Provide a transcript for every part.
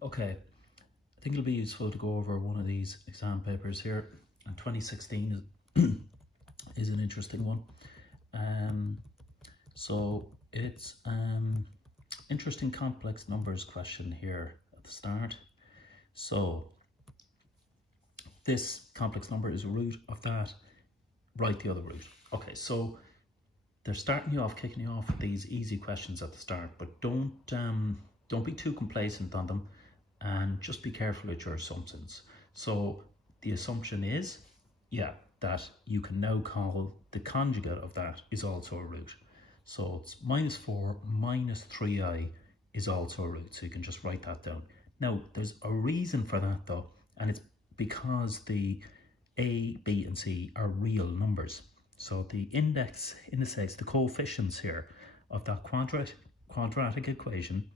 Okay, I think it'll be useful to go over one of these exam papers here. And 2016 is an interesting one. So it's interesting complex numbers question here at the start. So this complex number is a root of that, write the other root. Okay, so they're starting you off, kicking you off with these easy questions at the start, but don't be too complacent on them, and just be careful with your assumptions. So the assumption is, yeah, that you can now call the conjugate of that is also a root. So it's -4 minus 3i is also a root, so you can just write that down. Now, there's a reason for that though, and it's because the a, b, and c are real numbers. So the indices, the coefficients here of that quadratic equation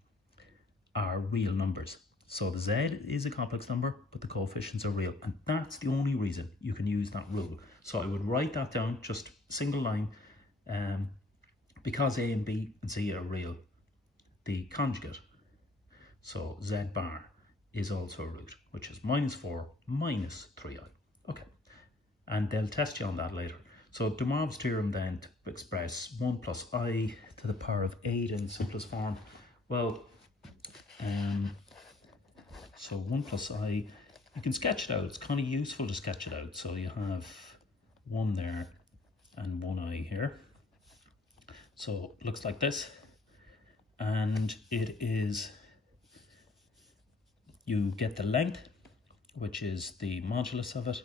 are real numbers. So the z is a complex number, but the coefficients are real. And that's the only reason you can use that rule. So I would write that down, just single line, because a and b and c are real, the conjugate, so z bar, is also a root, which is -4 minus 3i. Okay, and they'll test you on that later. So de Moivre's theorem then to express 1 plus I to the power of 8 in simplest form. Well, so 1 plus I, you can sketch it out. It's kind of useful to sketch it out. So you have 1 there and 1i here. So it looks like this. And it is, you get the length, which is the modulus of it,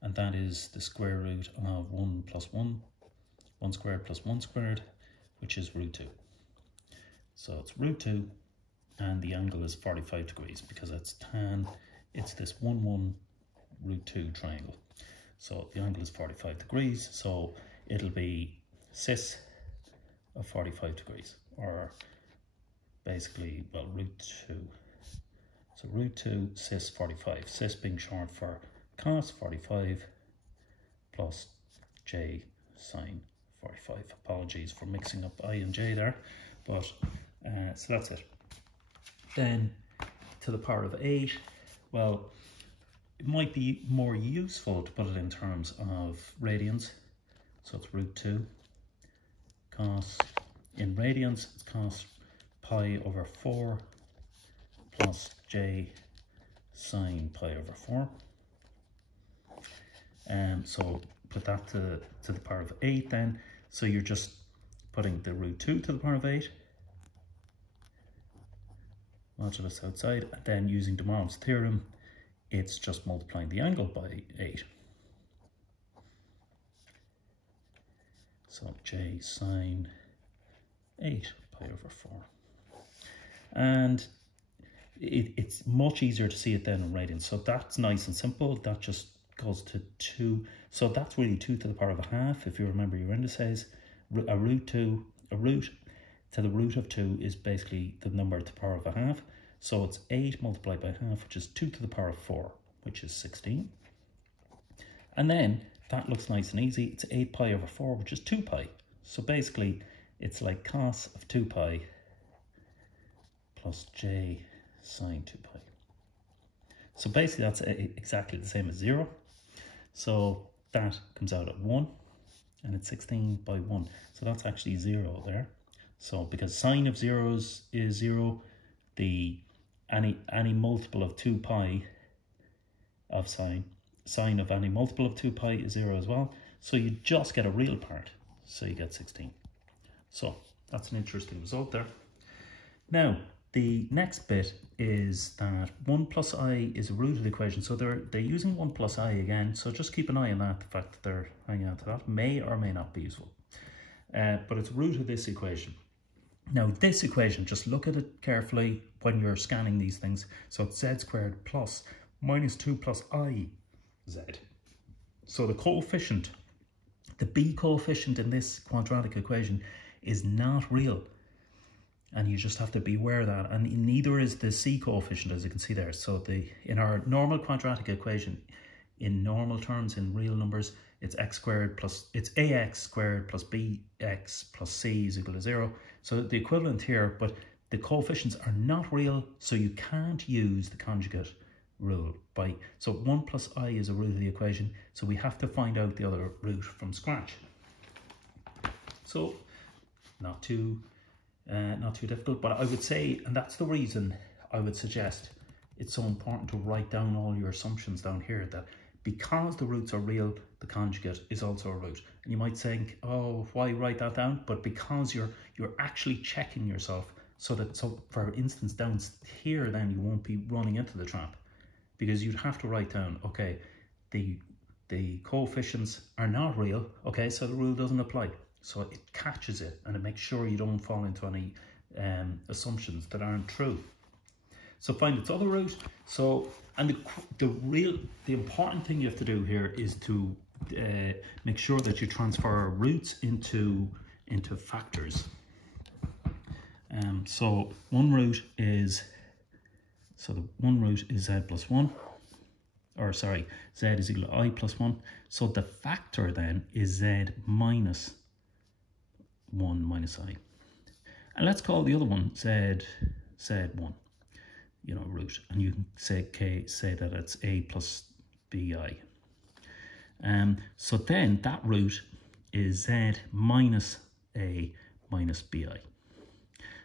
and that is the square root of 1 plus 1, 1 squared plus 1 squared, which is root 2. So it's root 2, and the angle is 45 degrees because it's tan, it's this 1, 1, root 2 triangle. So the angle is 45 degrees, so it'll be cis of 45 degrees, or basically, well, root 2. So root 2 cis 45, cis being short for cos 45 plus j sine 45. Apologies for mixing up I and j there, but so that's it. Then to the power of 8, well, it might be more useful to put it in terms of radians. So it's root 2 cos, in radians, it's cos pi over 4 plus j sine pi over 4. So put that to the power of 8 then. So you're just putting the root 2 to the power of 8, modulus outside, and then using de Moivre's theorem, it's just multiplying the angle by 8. So j sine 8 pi over 4. And it's much easier to see it then in radians. So that's nice and simple. That just goes to 2. So that's really 2 to the power of a half, if you remember your indices. A root to the root of 2 is basically the number to the power of a half. So it's 8 multiplied by half, which is 2 to the power of 4, which is 16. And then that looks nice and easy. It's 8 pi over 4, which is 2 pi. So basically, it's like cos of 2 pi plus j sine 2 pi. So basically, that's exactly the same as 0. So that comes out at 1, and it's 16 by 1. So that's actually 0 there. So because sine of 0 is 0, any multiple of 2 pi of sine of any multiple of 2 pi is 0 as well. So you just get a real part. So you get 16. So that's an interesting result there. Now, the next bit is that 1 plus I is a root of the equation. So they're using 1 plus I again. So just keep an eye on that. The fact that they're hanging on to that may or may not be useful. But it's a root of this equation. Now this equation, just look at it carefully when you're scanning these things. So it's z squared plus minus 2 plus I z. So the coefficient, the b coefficient in this quadratic equation is not real. And you just have to be aware of that. And neither is the c coefficient, as you can see there. So in our normal quadratic equation, in normal terms, in real numbers, it's x squared plus, it's ax squared plus bx plus c is equal to 0. So the equivalent here, but the coefficients are not real, so you can't use the conjugate rule. So 1 plus I is a root of the equation, so we have to find out the other root from scratch. So not too difficult, but I would say, and that's the reason I would suggest it's so important to write down all your assumptions down here, that because the roots are real, the conjugate is also a root. And you might think, oh, why write that down? But because you're actually checking yourself, so for instance down here, then you won't be running into the trap, because you'd have to write down, okay, the coefficients are not real, okay, so the rule doesn't apply. So it catches it and it makes sure you don't fall into any assumptions that aren't true. So find its other root. So, and the important thing you have to do here is to make sure that you transfer roots into factors. So one root is, the one root is z plus 1, or sorry, z is equal to I plus 1. So the factor then is z minus 1 minus I. And let's call the other one z1, root. And you can say that it's a plus bi. So then that root is z minus a minus bi.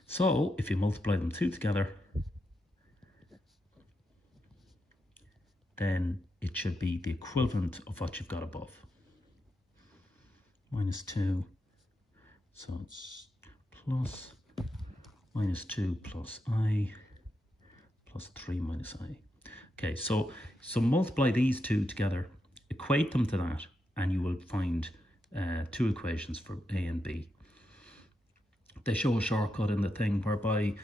So if you multiply them two together, then it should be the equivalent of what you've got above. Minus 2, so it's plus minus 2 plus I plus 3 minus I. Okay, so multiply these two together, equate them to that, and you will find two equations for A and B. They show a shortcut in the thing whereby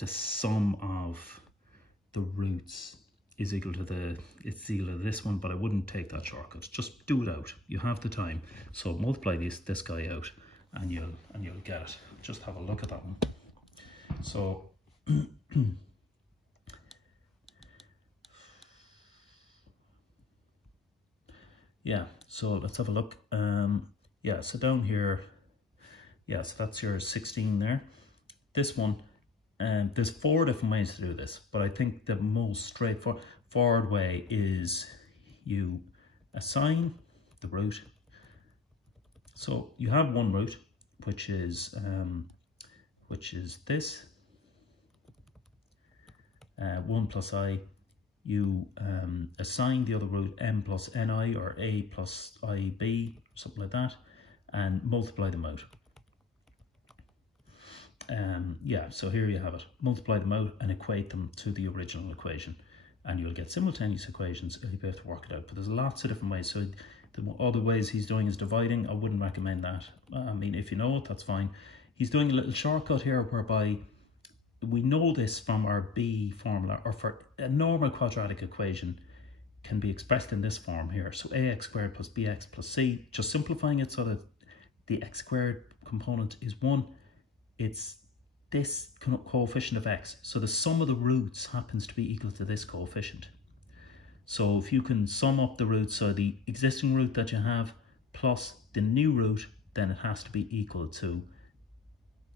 the sum of the roots is equal to this one, but I wouldn't take that shortcut. Just do it out. You have the time. So multiply this guy out, and you'll get it. Just have a look at that one. So yeah, so let's have a look. Yeah, so down here, yeah, so that's your 16 there. This one, there's 4 different ways to do this, but I think the most straightforward way is you assign the root. So you have one root, which is this 1 plus I. You assign the other root m plus ni, or a plus ib, something like that, and multiply them out. Yeah, so here you have it. Multiply them out and equate them to the original equation, and you'll get simultaneous equations. You'll be able to work it out, but there's lots of different ways. So the other ways he's doing is dividing. I wouldn't recommend that. I mean, if you know it, that's fine. He's doing a little shortcut here whereby we know this from our B formula, or for a normal quadratic equation can be expressed in this form here. So ax squared plus bx plus c, just simplifying it so that the x squared component is 1. It's this coefficient of x. So the sum of the roots happens to be equal to this coefficient. So if you can sum up the roots, so the existing root that you have plus the new root, then it has to be equal to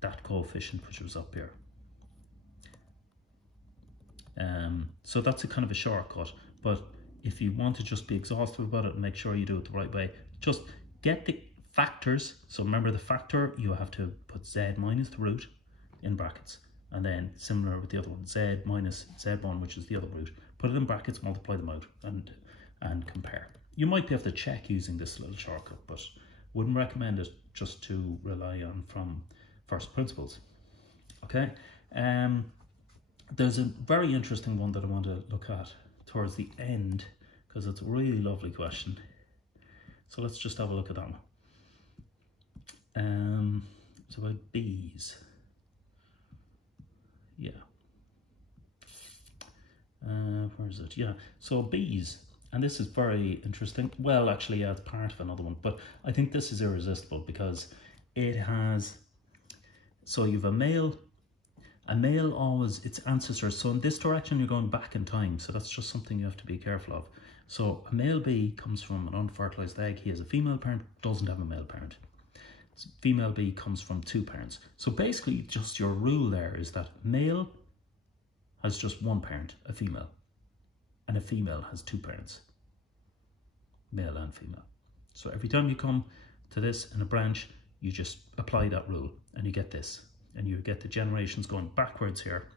that coefficient which was up here. So that's a kind of a shortcut, but if you want to just be exhaustive about it and make sure you do it the right way, just get the factors. So remember the factor, you have to put z minus the root in brackets, and then similar with the other one, z minus z1, which is the other root, put it in brackets, multiply them out, and compare. You might be able to check using this little shortcut, but wouldn't recommend it just to rely on from first principles. Okay. There's a very interesting one that I want to look at towards the end, because it's a really lovely question. So let's just have a look at that one. It's about bees. Yeah. Where is it? Yeah. So bees, and this is very interesting. Well, actually, yeah, it's part of another one, but I think this is irresistible because it has. So you have a male. A male always, its ancestors, so in this direction you're going back in time, so that's just something you have to be careful of. So a male bee comes from an unfertilized egg, he has a female parent, doesn't have a male parent. Female B comes from 2 parents. So basically just your rule there is that male has just 1 parent, a female, and a female has 2 parents, male and female. So every time you come to this in a branch, you just apply that rule and you get this, and you get the generations going backwards here.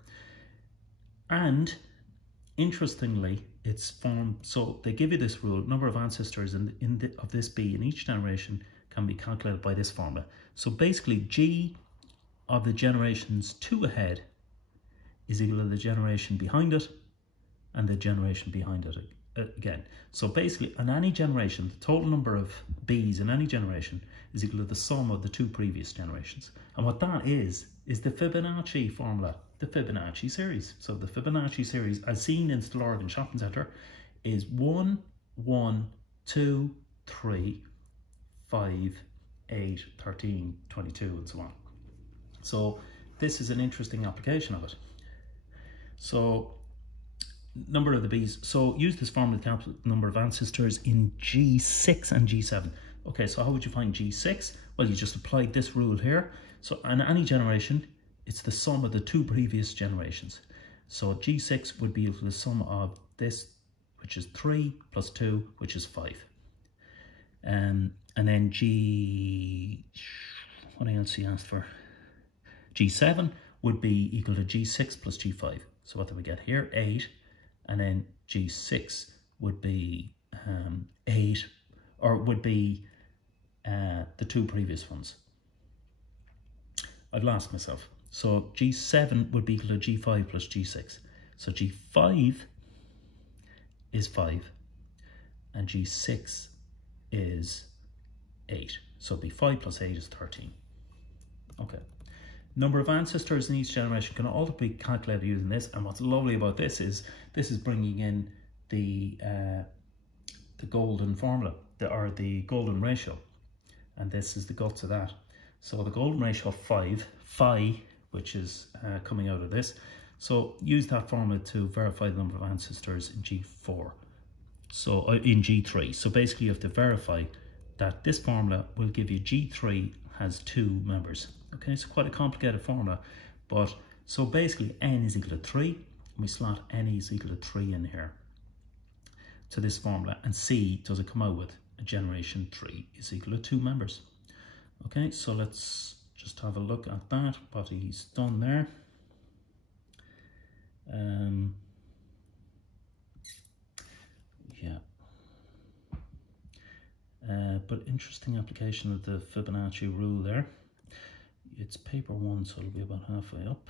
And interestingly, it's formed, so they give you this rule, number of ancestors of this B in each generation can be calculated by this formula. So basically G of the generations 2 ahead is equal to the generation behind it and the generation behind it again. So basically in any generation, the total number of B's in any generation is equal to the sum of the 2 previous generations. And what that is the Fibonacci formula, the Fibonacci series. So the Fibonacci series, as seen in Stillorgan Shopping Centre, is 1, 1, 2, 3, 5, 8, 13, 22, and so on. So this is an interesting application of it. So number of the B's. So use this formula to calculate the number of ancestors in G6 and G7. Okay, so how would you find G6? Well, you just applied this rule here. So in any generation, it's the sum of the 2 previous generations. So G6 would be equal to the sum of this, which is 3 plus 2, which is 5. And then what else he asked for? G7 would be equal to G6 plus G5. So what do we get here? 8. And then G6 would be 8, or would be the 2 previous ones. I've lost myself. So G7 would be equal to G5 plus G6. So G5 is 5 and G6 is 8. So it'd be 5 plus 8 is 13. Okay. Number of ancestors in each generation can also be calculated using this. And what's lovely about this is bringing in the golden formula, or the golden ratio. And this is the guts of that. So the golden ratio of phi, which is coming out of this. So use that formula to verify the number of ancestors in G4. So in G3. So basically you have to verify that this formula will give you G3 has 2 members. Okay, it's quite a complicated formula, but so basically n is equal to 3, and we slot n is equal to 3 in here to this formula, and C, does it come out with a generation 3 is equal to 2 members. Okay, so let's just have a look at that, what he's done there. Yeah. But interesting application of the Fibonacci rule there. It's paper 1, so it'll be about halfway up.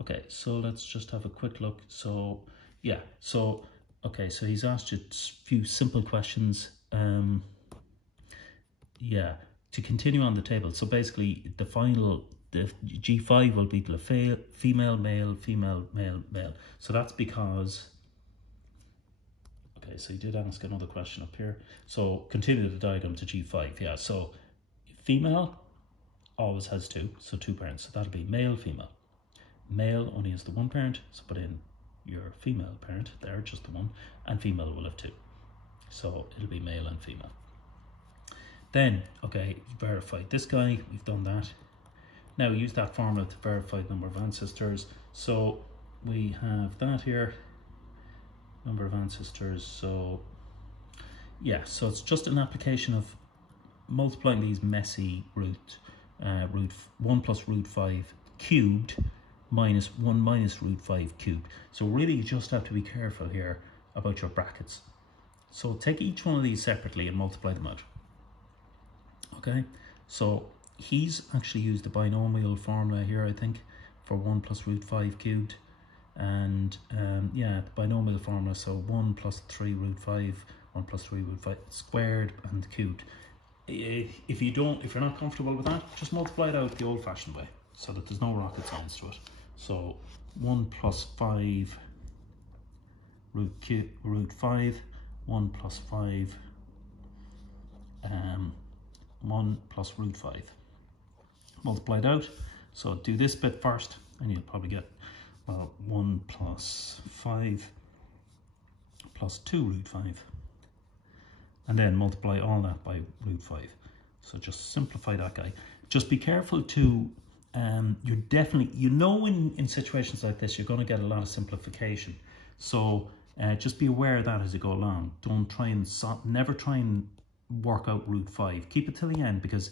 Okay, so let's just have a quick look. So yeah, so okay, so he's asked you a few simple questions. Yeah, to continue on the table. So basically the G5 will be equal to female, male, female, male, male. So that's because, okay, so he did ask another question up here. So continue the diagram to G5, yeah. So female always has 2, so 2 parents. So that'll be male, female. Male only has the 1 parent, so put in your female parent there, just the 1, and female will have 2. So it'll be male and female. Then, okay, verify this guy, we've done that. Now use that formula to verify the number of ancestors. So we have that here, number of ancestors. So yeah, so it's just an application of multiplying these messy root 1 plus root 5 cubed minus 1 minus root 5 cubed. So really you just have to be careful here about your brackets. So take each one of these separately and multiply them out. Okay, so he's actually used the binomial formula here, I think, for 1 plus root 5 cubed. And yeah, the binomial formula, so 1 plus 3 root 5, 1 plus 3 root 5 squared and cubed. If you're not comfortable with that, just multiply it out the old-fashioned way, so that there's no rocket science to it. So 1 plus 5 root 5, 1 plus 5, 1 plus root 5. Multiply it out. So do this bit first, and you'll probably get 1 plus 5 plus 2 root 5. and then multiply all that by root 5. So just simplify that guy. Just be careful to, you're definitely, you know, in situations like this, you're going to get a lot of simplification. So just be aware of that as you go along. Don't try and, never try and work out root 5. Keep it till the end, because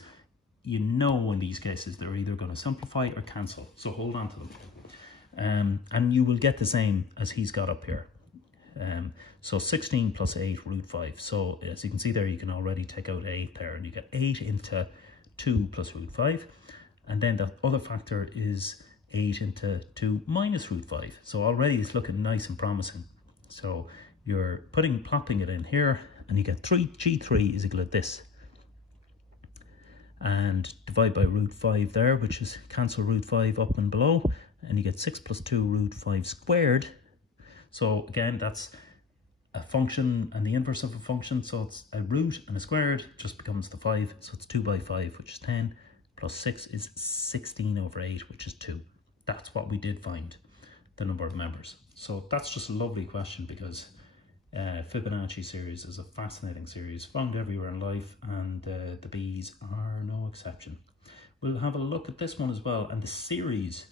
you know in these cases they're either going to simplify or cancel. So hold on to them. And you will get the same as he's got up here. So 16 plus 8 root 5. So as you can see there, you can already take out 8 there, and you get 8 into 2 plus root 5. And then the other factor is 8 into 2 minus root 5. So already it's looking nice and promising. So you're plopping it in here, and you get G3 is equal to this. And divide by root 5 there, which is cancel root 5 up and below, and you get 6 plus 2 root 5 squared. So again, that's a function and the inverse of a function. So it's a root and a squared just becomes the 5. So it's 2 by 5, which is 10, plus 6 is 16 over 8, which is 2. That's what we did find, the number of members. So that's just a lovely question, because Fibonacci series is a fascinating series found everywhere in life, and the bees are no exception. We'll have a look at this one as well, and the series.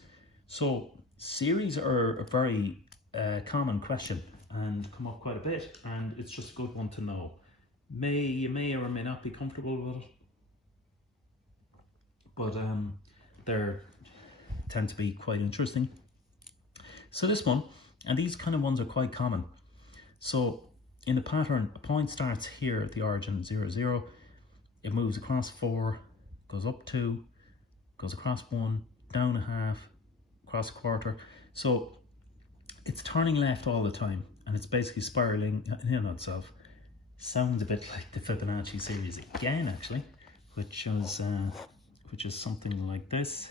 So series are a very common question and come up quite a bit, and it's just a good one to know. You may or may not be comfortable with it, but they tend to be quite interesting. So this one, and these kind of ones are quite common. So in the pattern, a point starts here at the origin 0, 0. It moves across 4, goes up 2, goes across 1, down a half, across a quarter. So it's turning left all the time, and it's basically spiraling in on itself. Sounds a bit like the Fibonacci series again, actually, which is something like this.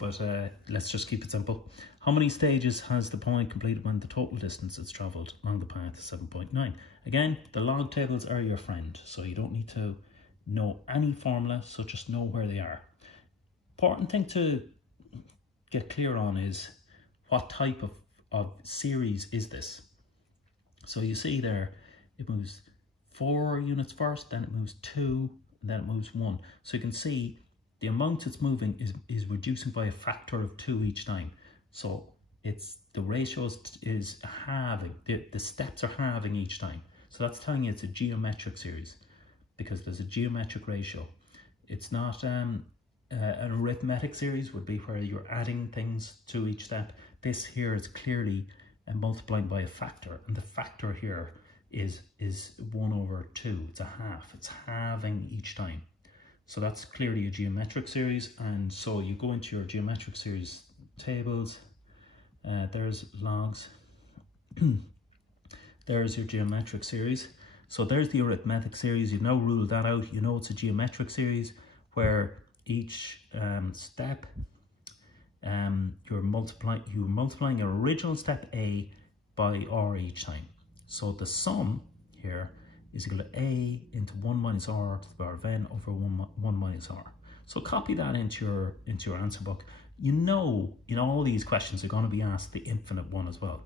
But let's just keep it simple. How many stages has the point completed when the total distance it's travelled along the path is 7.9? Again, the log tables are your friend, so you don't need to know any formula, so just know where they are. Important thing to get clear on is what type of series is this. So you see there, it moves 4 units first, then it moves 2, and then it moves 1. So you can see the amount it's moving is reducing by a factor of 2 each time. So it's the ratio is halving, the steps are halving each time. So that's telling you it's a geometric series, because there's a geometric ratio. It's not an arithmetic series would be where you're adding things to each step. This here is clearly multiplying by a factor, and the factor here is 1 over 2. It's a half. It's halving each time. So that's clearly a geometric series, and so you go into your geometric series tables. There's logs. There's your geometric series. So there's the arithmetic series. You've now ruled that out. You know it's a geometric series where each step you're multiplying your original step A by R each time. So the sum here is equal to A into 1 minus R to the power of N over 1 minus R. So copy that into your answer book. You know, in all these questions are going to be asked the infinite one as well.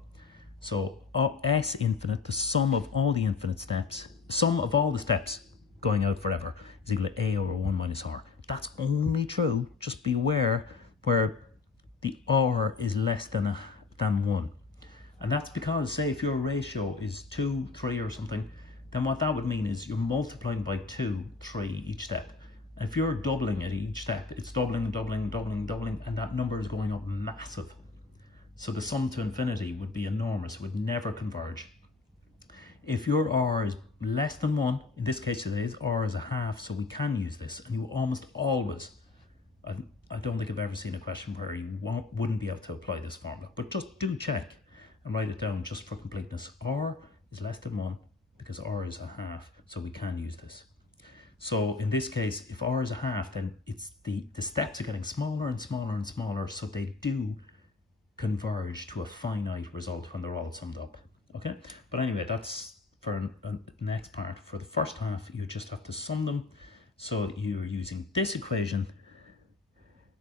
So S infinite, the sum of all the infinite steps, sum of all the steps going out forever is equal to A over 1 minus R. That's only true, just beware, where the R is less than 1. And that's because, say, if your ratio is 2, 3 or something, then what that would mean is you're multiplying by 2, 3 each step. And if you're doubling at each step, it's doubling and doubling and doubling and doubling, and that number is going up massive. So the sum to infinity would be enormous, it would never converge. If your R is less than 1, in this case it is, R is a half, so we can use this, and you almost always, I don't think I've ever seen a question where you wouldn't be able to apply this formula, but just do check and write it down just for completeness. R is less than 1 because R is a half, so we can use this. So in this case, if R is a half, then it's the steps are getting smaller and smaller and smaller, so they do converge to a finite result when they're all summed up. Okay, but anyway, that's for the next part. For the first half, you just have to sum them. So you're using this equation,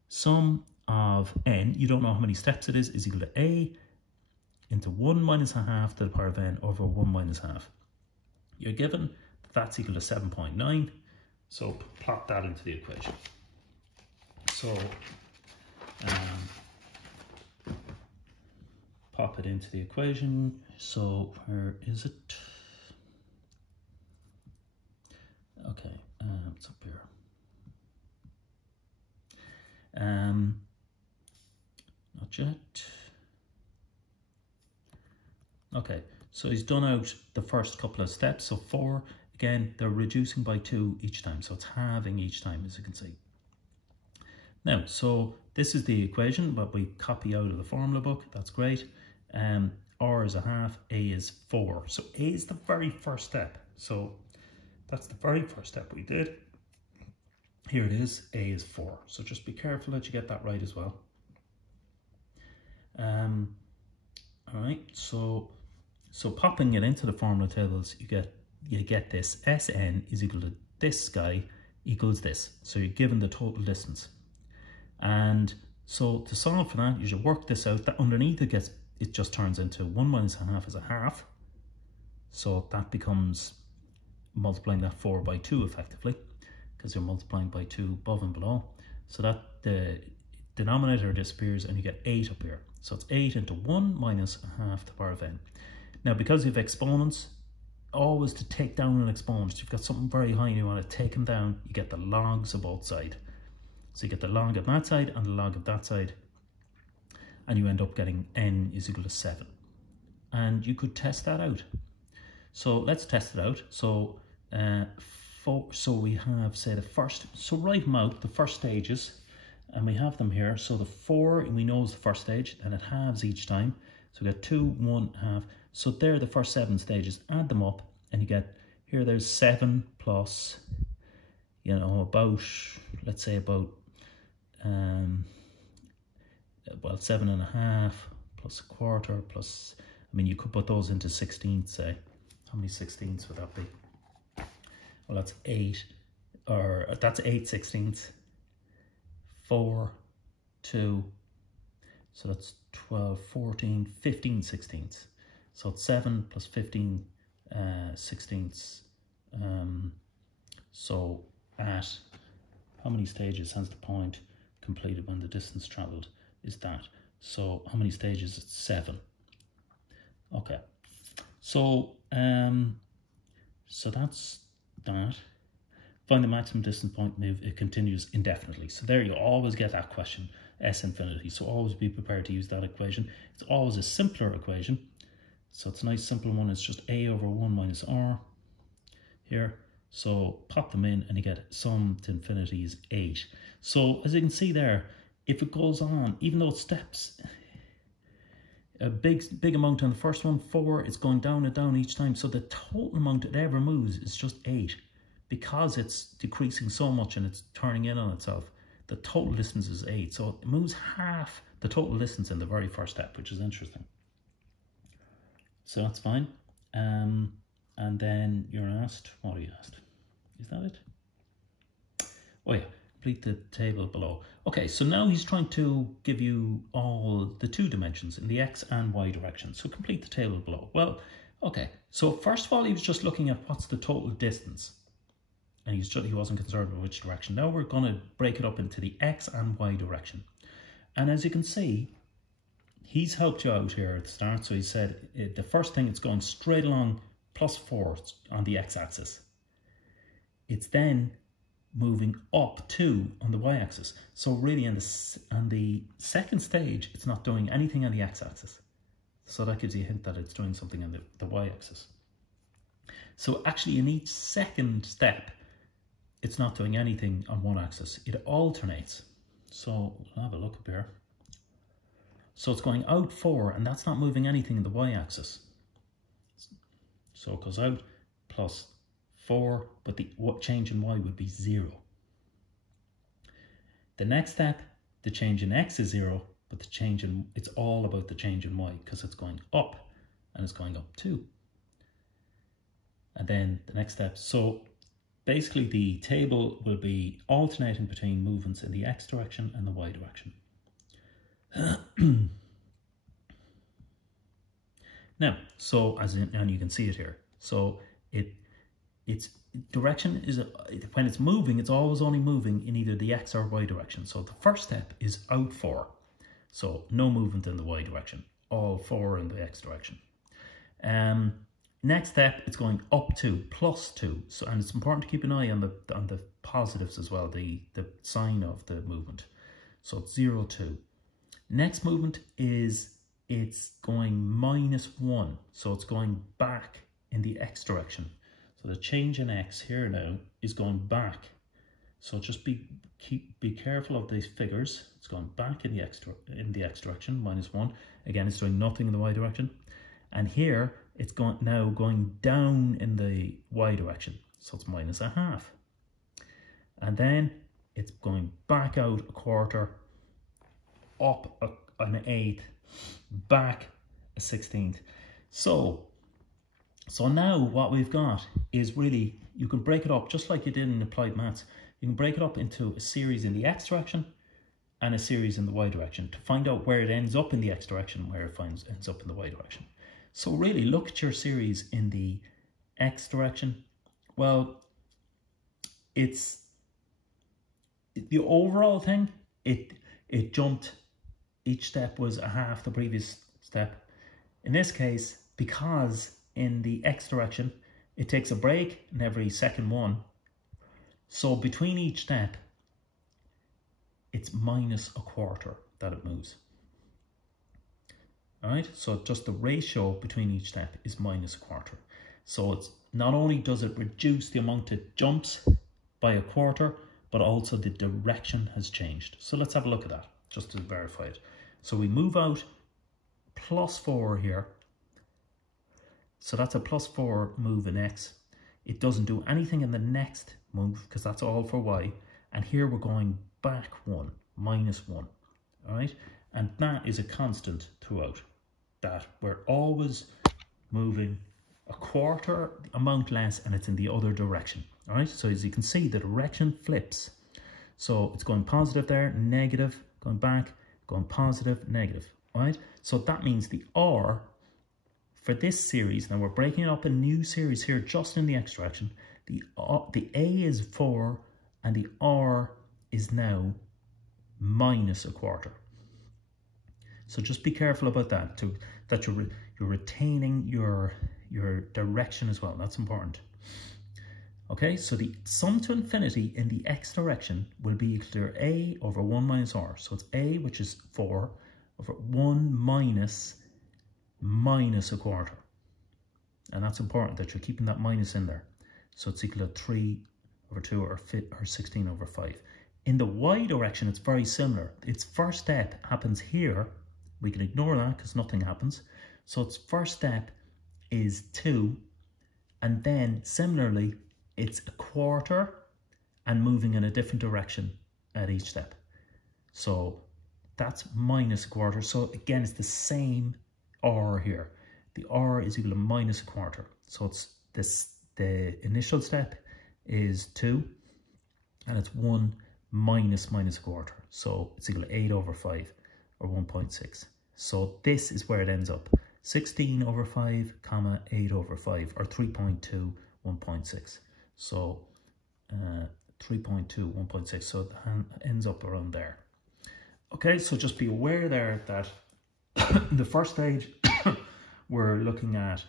sum of n, you don't know how many steps it is equal to A into 1 minus a half to the power of n over 1 minus half. You're given that that's equal to 7.9, so plot that into the equation. So pop it into the equation. So where is it? Okay, it's up here. Not yet. Okay, so he's done out the first couple of steps. So 4, again, they're reducing by 2 each time. So it's halving each time, as you can see. Now, so this is the equation, but we copy out of the formula book. That's great. R is a half, A is 4. So A is the very first step. So that's the very first step we did. Here it is, A is 4. So just be careful that you get that right as well. All right, so popping it into the formula tables, you get this Sn is equal to this guy equals this. So you're given the total distance. And so to solve for that, you should work this out. That underneath it just turns into 1 minus a half is a half. So that becomes multiplying that 4 by 2 effectively, because you're multiplying by 2 above and below. So that the denominator disappears and you get 8 up here. So it's 8 into 1 minus a half to the power of n. Now, because you have exponents, always to take down an exponent, you've got something very high and you want to take them down, you get the logs of both sides. So you get the log of that side and the log of that side, and you end up getting n is equal to 7. And you could test that out. So let's test it out. So so we have, say, the first, so write them out, the first stages, and we have them here. So the 4 we know is the first stage, and it halves each time. So we get 2, 1, half. So they're the first 7 stages. Add them up, and you get, here there's 7 plus, you know, about, let's say about, well, 7.5 plus a quarter plus, I mean, you could put those into 16ths, say. How many 16ths would that be? Well, that's 8, or that's 8 16ths. 4, 2, so that's 12, 14, 15 16ths. So it's 7 plus 15 16ths. So at how many stages has the point completed when the distance travelled is that? So how many stages? It's 7. Okay. So so that's that. Find the maximum distance point move, it continues indefinitely. So there you always get that question, S infinity. So always be prepared to use that equation. It's always a simpler equation. So it's a nice simple one. It's just A over 1 minus R here. So pop them in and you get sum to infinity is 8. So as you can see there, if it goes on, even though it steps a big amount on the first one, 4, it's going down and down each time. So the total amount it ever moves is just 8. Because it's decreasing so much and it's turning in on itself, the total distance is 8. So it moves half the total distance in the very first step, which is interesting. So that's fine. And then you're asked, what are you asked? Is that it? Oh yeah, complete the table below. Okay, so now he's trying to give you all the 2 dimensions in the x and y direction. So complete the table below. Well, okay, so first of all, he was just looking at what's the total distance. And he wasn't concerned with which direction. Now we're going to break it up into the x and y direction. And as you can see, he's helped you out here at the start. So he said the first thing, it's going straight along plus 4 on the x-axis. It's then moving up 2 on the y-axis. So really on the second stage, it's not doing anything on the x-axis. So that gives you a hint that it's doing something on the y-axis. So actually in each second step, it's not doing anything on one axis. It alternates. So we'll have a look up here. So it's going out 4 and that's not moving anything in the y-axis. So it goes out plus 4, but the change in y would be 0. The next step, the change in x is 0, but the change in, it's all about the change in y because it's going up and it's going up 2. And then the next step, so basically the table will be alternating between movements in the x direction and the y direction. Now, so and you can see it here. So its direction is, when it's moving, it's always only moving in either the X or Y direction. So the first step is out 4. So no movement in the Y direction, all 4 in the X direction. Next step, it's going up 2, plus 2. So, and it's important to keep an eye on the positives as well, the sign of the movement. So it's 0, 2. Next movement is it's going -1. So it's going back in the X direction. So the change in X here now is going back. So just be careful of these figures. It's going back in the X direction, -1. Again, it's doing nothing in the Y direction. And here it's now going down in the Y direction. So it's -0.5. And then it's going back out 1/4, up an 1/8, back a 1/16. So now what we've got is really, you can break it up just like you did in applied maths. You can break it up into a series in the X direction and a series in the Y direction to find out where it ends up in the X direction, where it ends up in the Y direction. So really look at your series in the X direction. Well, it's the overall thing, it jumped, each step was 1/2 the previous step. In this case, because in the X direction, it takes a break in every second one. So between each step, it's -1/4 that it moves. All right, so just the ratio between each step is -1/4. So it's not only does it reduce the amount it jumps by 1/4, but also the direction has changed. So let's have a look at that just to verify it. So we move out +4 here. So that's a +4 move in X. It doesn't do anything in the next move because that's all for Y. And here we're going back 1, -1. All right, and that is a constant throughout, that we're always moving 1/4 amount less, and it's in the other direction. All right, so as you can see, the direction flips. So it's going positive there, negative, going back, going positive, negative. All right, so that means the R for this series, now we're breaking it up in a new series here just in the X direction. The A is 4 and the R is now -1/4. So just be careful about that, that you're retaining your direction as well. That's important. Okay, so the sum to infinity in the X direction will be equal to A over 1 minus R. So it's A, which is 4, over 1 -1/4. And that's important that you're keeping that minus in there. So it's equal to 3 over 2 or 16 over 5. In the Y direction, it's very similar. Its first step happens here. We can ignore that because nothing happens. So its first step is 2. And then similarly, it's 1/4 and moving in a different direction at each step. So that's -1/4. So again, it's the same R here. The R is equal to -1/4. So it's the initial step is 2 and it's 1 -1/4. So it's equal to 8 over 5 or 1.6. So this is where it ends up. 16 over 5, 8 over 5 or 3.2, 1.6. So 3.2, 1.6. So it ends up around there. Okay, so just be aware there that the first stage, we're looking at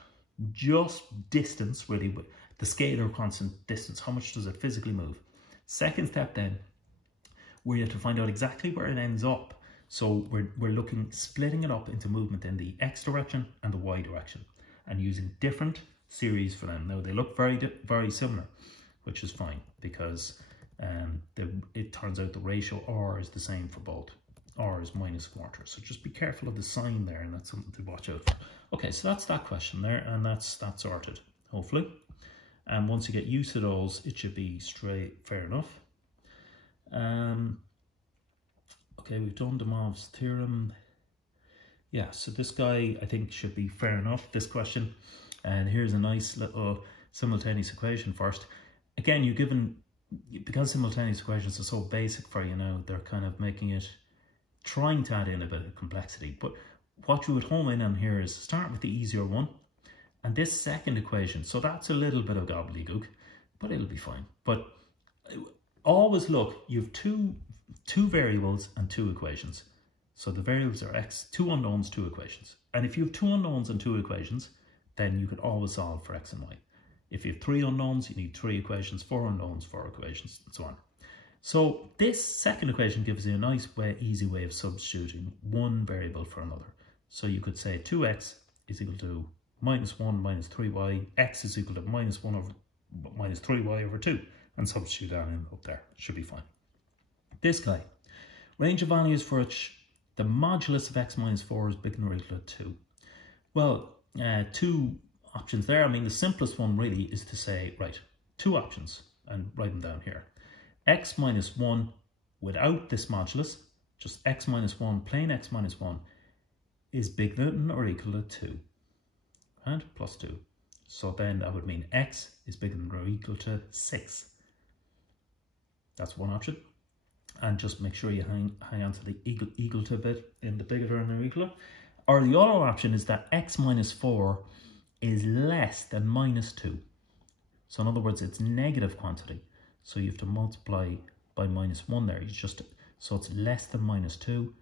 just distance, really, the scalar constant distance. How much does it physically move? Second step then, we have to find out exactly where it ends up. So we're looking, splitting it up into movement in the X direction and the Y direction and using different series for them. Now they look very similar, which is fine because it turns out the ratio R is the same for both. R is -1/4. So just be careful of the sign there, and that's something to watch out for. Okay, so that's that question there, and that's sorted, hopefully. And once you get used to those, it should be fair enough. Okay, we've done de Moivre's theorem. Yeah, so this guy I think should be fair enough, this question. And here's a nice little simultaneous equation first. Again, because simultaneous equations are so basic for you now, they're kind of making it, trying to add in a bit of complexity. But what you would home in on here is start with the easier one. And this second equation, so that's a little bit of gobbledygook, but it'll be fine. But always look, you have two variables and two equations. So the variables are x, two unknowns, two equations. And if you have two unknowns and two equations, then you can always solve for x and y. If you have three unknowns, you need three equations, four unknowns, four equations, and so on. So this second equation gives you a nice way, easy way of substituting one variable for another. So you could say 2x is equal to -1 minus 3y, x is equal to -1 over minus 3y over 2, and substitute that in up there. Should be fine. This guy, range of values for which the modulus of x minus 4 is bigger than or equal to 2. Well, two options there. I mean, the simplest one really is to say, right, two options, and write them down here. X minus 1 without this modulus, just x minus 1, plain x minus 1, is bigger than or equal to 2, and plus 2. So then that would mean x is bigger than or equal to 6. That's one option. And just make sure you hang on to the equal to bit in the bigger than or equal. Or the other option is that x minus 4 is less than minus 2. So in other words, it's negative quantity. So you have to multiply by -1 there. So it's less than -2.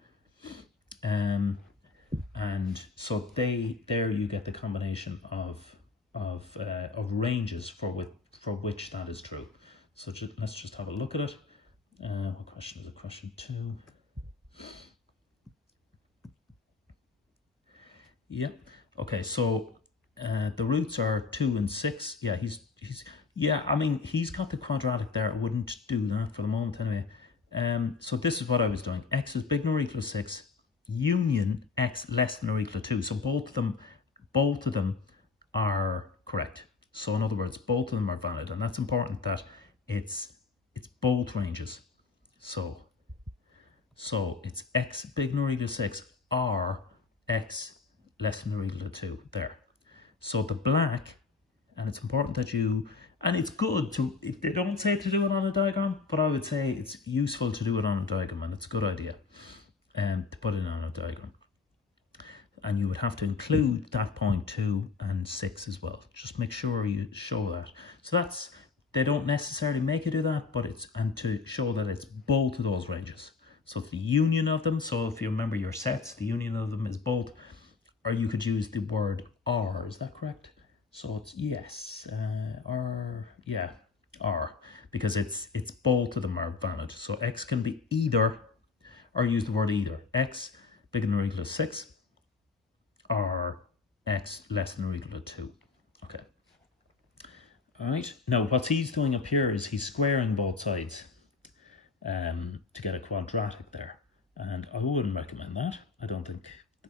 And so there you get the combination of ranges for which that is true. So let's just have a look at it. What question is it? Question 2. Yeah. Okay. So the roots are 2 and 6. Yeah. Yeah. I mean, he's got the quadratic there. I wouldn't do that for the moment anyway. So this is what I was doing. X is bigger than or equal to 6. Union x less than or equal to 2. So both of them are correct. So in other words, both of them are valid, and that's important that it's both ranges. So it's x bigger than or equal to 6 or x less than or equal to 2 there. So the black, and it's important that and it's good to, they don't say to do it on a diagram, but I would say it's useful to do it on a diagram, and it's a good idea to put it on a diagram. And you would have to include that point 2 and 6 as well. Just make sure you show that. So they don't necessarily make you do that, but and to show that it's both of those ranges. So it's the union of them. So if you remember your sets, the union of them is both, or you could use the word or, is that correct? So it's yes, or, yeah, or, because it's both of them are valid. So x can be either, or use the word either. X bigger than or equal to 6, or x less than or equal to 2. Okay. All right. Now, what he's doing up here is he's squaring both sides to get a quadratic there. And I wouldn't recommend that. I don't think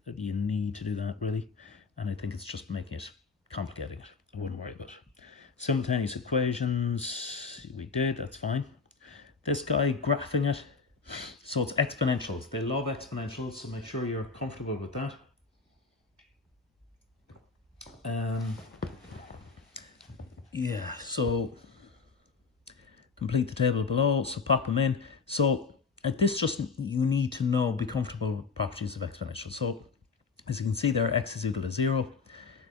that you need to do that, really. And I think it's just making it, complicating it. I wouldn't worry about it. Simultaneous equations, we did, that's fine. This guy, graphing it. So it's exponentials. They love exponentials, so make sure you're comfortable with that. Yeah, so complete the table below, so pop them in. So at this, just you need to be comfortable with properties of exponentials. So as you can see there, x is equal to 0.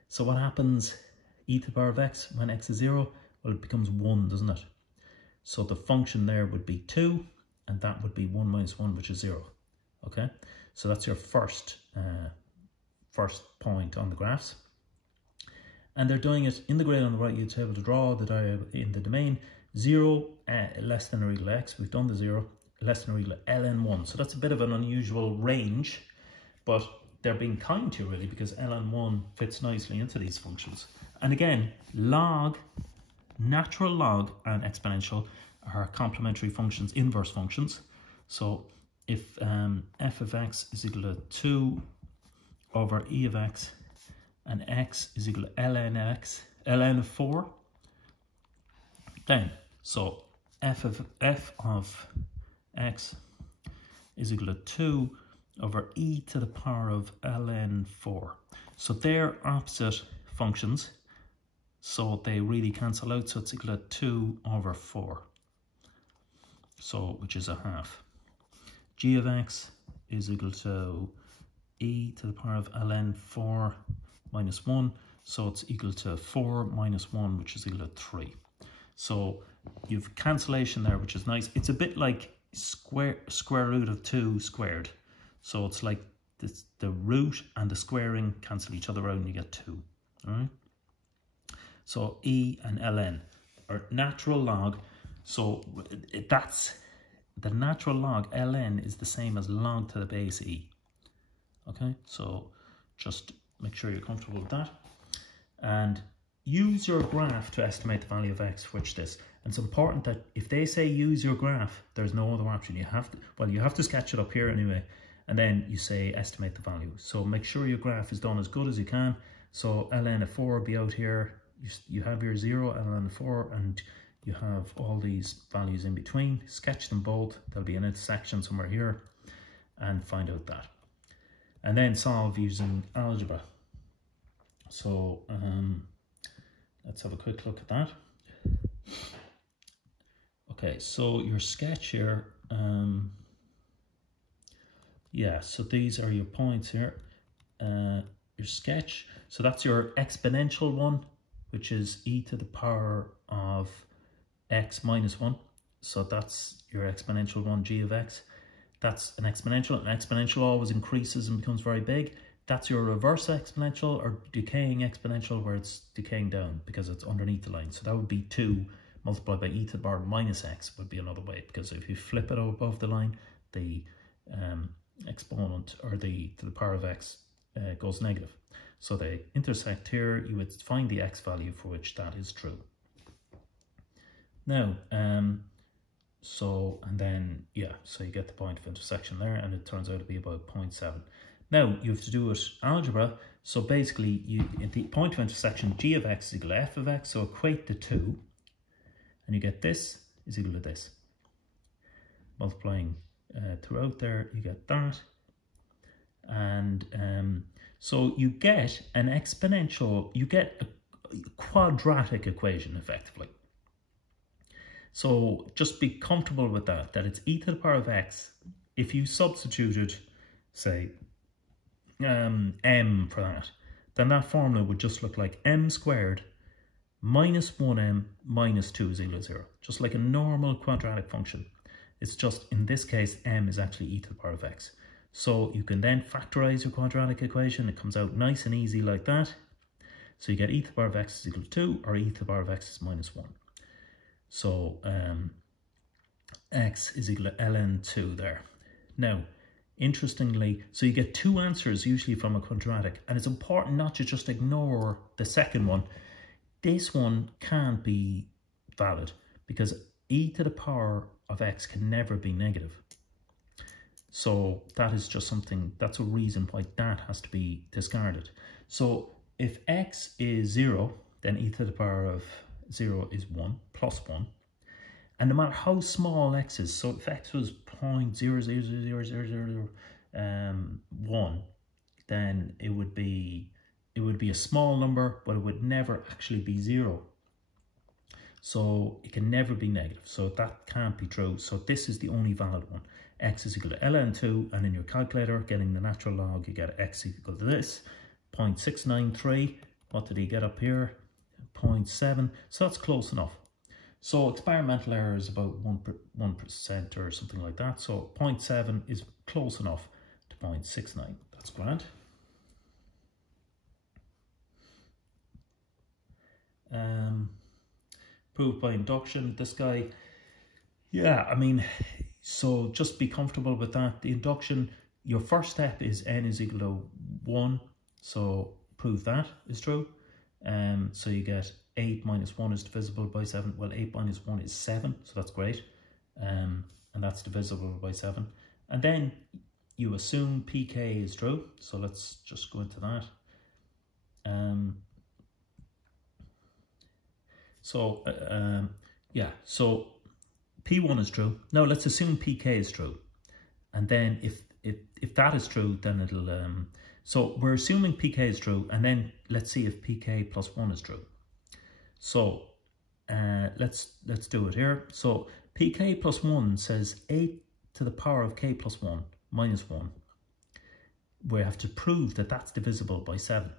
So what happens e to the power of x when x is 0? Well, it becomes 1, doesn't it? So the function there would be 2, and that would be 1 minus 1, which is 0. Okay, so that's your first point on the graphs. And they're doing it in the grid on the right. You'd be able to draw the diagram in the domain 0 less than or equal to x. We've done the 0 less than or equal to ln1. So that's a bit of an unusual range, but they're being kind to you really, because ln1 fits nicely into these functions. And again, log, natural log, and exponential are complementary functions, inverse functions. So if f of x is equal to 2 over e of x, and x is equal to ln of 4, then so f of x is equal to 2 over e to the power of ln 4. So they're opposite functions, so they really cancel out. So it's equal to 2 over 4, so which is a half. G of x is equal to e to the power of ln 4 minus 1. So it's equal to 4 minus 1, which is equal to 3. So you've cancellation there, which is nice. It's a bit like square root of 2 squared. So it's like this, the root and the squaring cancel each other out and you get 2. All right. So e and ln are natural log. So that's the natural log. Ln is the same as log to the base e. Okay, so just make sure you're comfortable with that. And use your graph to estimate the value of x for which this. And it's important that if they say use your graph, there's no other option. You have to, well, you have to sketch it up here anyway. And then you say estimate the value. So make sure your graph is done as good as you can. So ln of 4 will be out here. You have your 0, ln of 4, and you have all these values in between. Sketch them both. There'll be an intersection somewhere here. And find out that. And then solve using algebra. So let's have a quick look at that. Okay, so your sketch here, yeah, so these are your points here. Your sketch, so that's your exponential one, which is e to the power of x minus 1. So that's your exponential one, g of x. That's an exponential. An exponential always increases and becomes very big. That's your reverse exponential or decaying exponential, where it's decaying down because it's underneath the line. So that would be 2 multiplied by e to the power minus x would be another way, because if you flip it above the line, the exponent, or the to the power of x, goes negative. So they intersect here. You would find the x value for which that is true. Now, so, and then, yeah, so you get the point of intersection there, and it turns out to be about 0.7. Now, you have to do it algebra. So basically, at the point of intersection, g of x is equal to f of x. So equate the two, and you get this is equal to this. Multiplying throughout there, you get that. And so you get an exponential, you get a quadratic equation, effectively. So just be comfortable with that it's e to the power of x. If you substituted, say, m for that, then that formula would just look like m squared minus 1m minus 2 is equal to 0. Just like a normal quadratic function. It's just, in this case, m is actually e to the power of x. So you can then factorize your quadratic equation. It comes out nice and easy like that. So you get e to the power of x is equal to 2, or e to the power of x is minus 1. So x is equal to ln 2 there. Now, interestingly, so you get two answers usually from a quadratic, and it's important not to just ignore the second one. This one can't be valid because e to the power of x can never be negative. So that is just something, that's a reason why that has to be discarded. So if x is 0, then e to the power of 0 is 1, plus 1. And no matter how small x is, so if x was 0.0000001, then it would be a small number, but it would never actually be 0. So it can never be negative. So that can't be true. So this is the only valid one. X is equal to ln 2, and in your calculator, getting the natural log, you get x equal to this, 0.693. What did he get up here? 0.7. So that's close enough. So experimental error is about 1% or something like that. So 0.7 is close enough to 0.69. That's grand. Proved by induction. This guy, yeah, I mean, so just be comfortable with that. The induction, your first step is n is equal to 1. So prove that is true. So you get 8 minus 1 is divisible by 7. Well, 8 minus 1 is 7, so that's great. And that's divisible by 7. And then you assume pk is true. So let's just go into that. Yeah, so P1 is true. Now let's assume pk is true. And then if that is true, then it'll... so we're assuming pk is true, and then let's see if pk plus 1 is true. So let's do it here. So pk plus 1 says 8 to the power of k plus 1 minus 1. we have to prove that that's divisible by 7.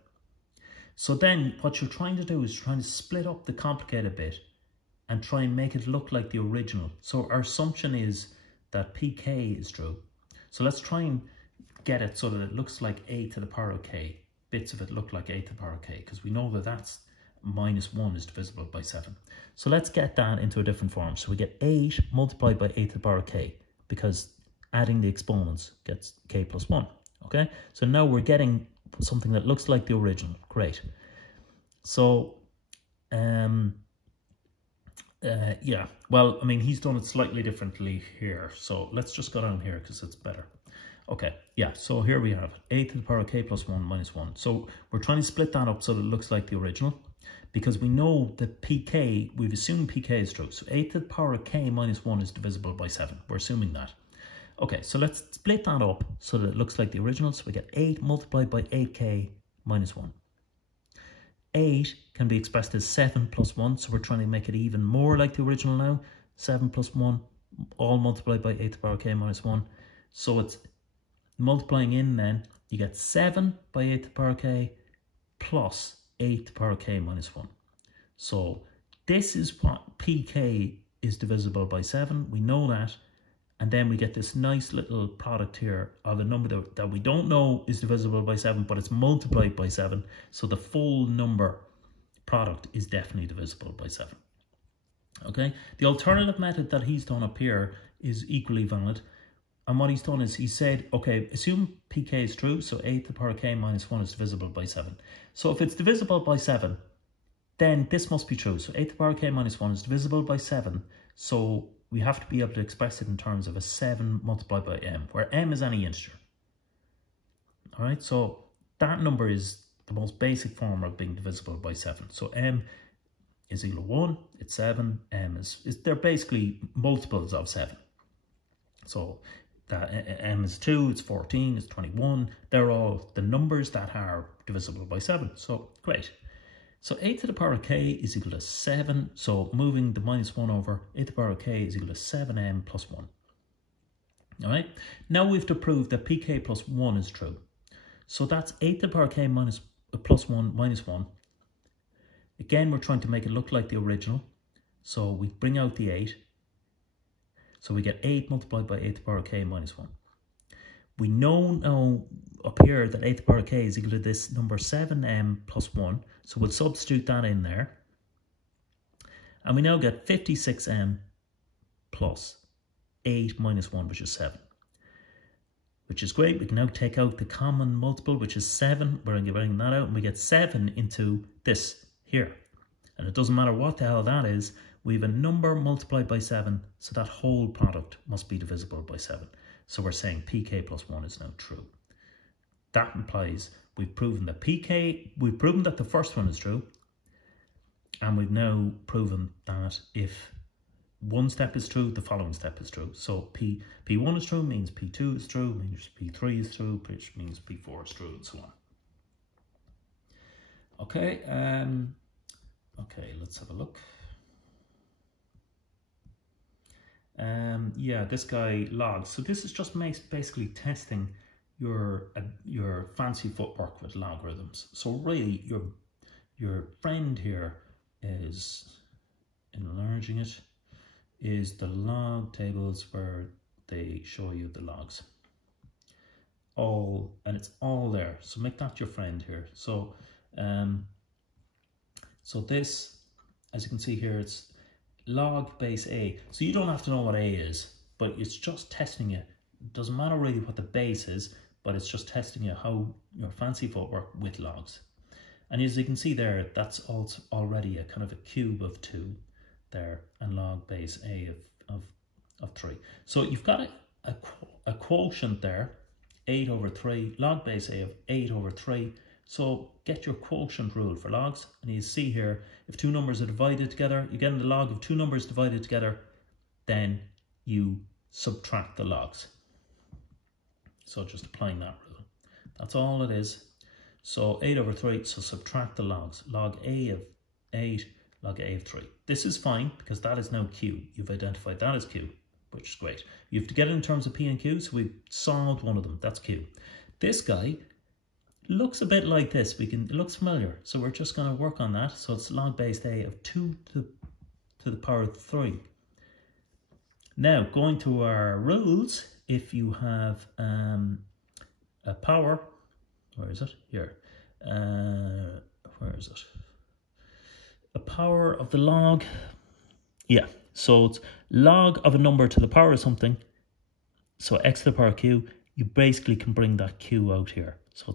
So then what you're trying to do is trying to split up the complicated bit and try and make it look like the original. So our assumption is that pk is true. So let's try and get it so that it looks like a to the power of k. Bits of it look like a to the power of k, because we know that that's -1 is divisible by 7. So let's get that into a different form. So we get 8 multiplied by a to the power of k, because adding the exponents gets k plus 1. Okay, so now we're getting something that looks like the original. Great. So yeah, well, I mean, he's done it slightly differently here, so let's just go down here because it's better. Okay, yeah, so here we have a to the power of k plus 1 minus 1. So we're trying to split that up so that it looks like the original, because we know that pk, we've assumed pk is true. So a to the power of k minus 1 is divisible by 7. We're assuming that. Okay, so let's split that up so that it looks like the original. So we get 8 multiplied by 8k minus 1. 8 can be expressed as 7 plus 1, so we're trying to make it even more like the original now. 7 plus 1, all multiplied by 8 to the power of k minus 1. So it's multiplying in then, you get 7 by 8 to the power of k plus 8 to the power of k minus 1. So this is what pk is divisible by 7. We know that. And then we get this nice little product here of a number that we don't know is divisible by 7, but it's multiplied by 7. So the full number product is definitely divisible by 7. Okay, the alternative method that he's done up here is equally valid. And what he's done is he said, okay, assume pk is true, so a to the power of k minus 1 is divisible by 7. So if it's divisible by 7, then this must be true. So a to the power of k minus 1 is divisible by 7, so we have to be able to express it in terms of a 7 multiplied by m, where m is any integer. All right, so that number is the most basic form of being divisible by 7. So m is equal to 1, it's 7, m is they're basically multiples of 7. So that m is 2, it's 14, it's 21. They're all the numbers that are divisible by 7. So great. So a to the power of k is equal to 7. So moving the minus 1 over, a to the power of k is equal to 7m plus 1. All right. Now we have to prove that pk plus 1 is true. So that's a to the power of k plus 1 minus 1. Again, we're trying to make it look like the original. So we bring out the 8. So we get 8 multiplied by a to the power of k minus 1. We know now up here that a to the power of k is equal to this number 7m plus 1. So we'll substitute that in there. And we now get 56m plus 8 minus 1, which is 7. Which is great. We can now take out the common multiple, which is 7. We're going to bring that out, and we get 7 into this here. And it doesn't matter what the hell that is. We have a number multiplied by 7, so that whole product must be divisible by 7. So we're saying pk plus 1 is now true. That implies we've proven that we've proven that the first one is true, and we've now proven that if one step is true, the following step is true. So P1 is true means P2 is true, means P3 is true, which means P4 is true, and so on. Okay, okay, let's have a look. Yeah, this guy logs. So this is just basically testing your fancy footwork with logarithms. So really, your friend here is, enlarging it, is the log tables where they show you the logs. And it's all there. So make that your friend here. So so this, as you can see here, it's log base a. So you don't have to know what a is, but it's just testing it. It doesn't matter really what the base is, but it's just testing you how your fancy footwork with logs. And as you can see there, that's also already a kind of a cube of 2 there, and log base a of 3. So you've got a quotient there, 8 over 3, log base a of 8 over 3. So get your quotient rule for logs, and you see here, if two numbers are divided together, you get in the log of two numbers divided together, then you subtract the logs. So just applying that rule. That's all it is. So 8 over 3, so subtract the logs. Log a of 8, log a of 3. This is fine because that is now q. You've identified that as q, which is great. You have to get it in terms of p and q, so we've solved one of them. That's q. This guy looks a bit like this. It looks familiar, so we're just going to work on that. So it's log base a of 2 to the power of 3. Now, going to our rules, if you have a power, where is it? Here. Where is it? A power of the log. Yeah, so it's log of a number to the power of something. So x to the power of q, you basically can bring that q out here. So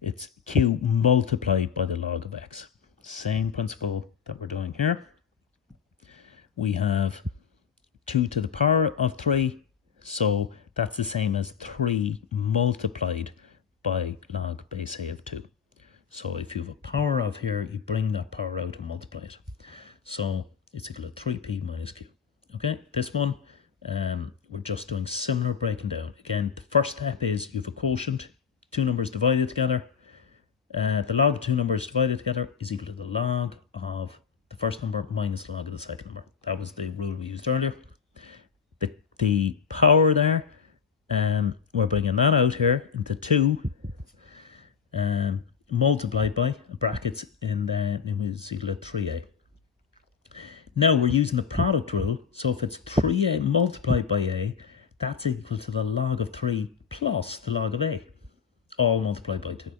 it's q multiplied by the log of x. Same principle that we're doing here. We have 2 to the power of 3, so that's the same as 3 multiplied by log base a of 2. So if you have a power of here, you bring that power out and multiply it. So it's equal to 3p minus q. Okay, this one, we're just doing similar breaking down. Again, the first step is you have a quotient, 2 numbers divided together. The log of 2 numbers divided together is equal to the log of the first number minus the log of the second number. That was the rule we used earlier. The power there, we're bringing that out here into 2, multiplied by, brackets, and then it was equal to 3a. Now we're using the product rule, so if it's 3a multiplied by a, that's equal to the log of 3 plus the log of a, all multiplied by 2.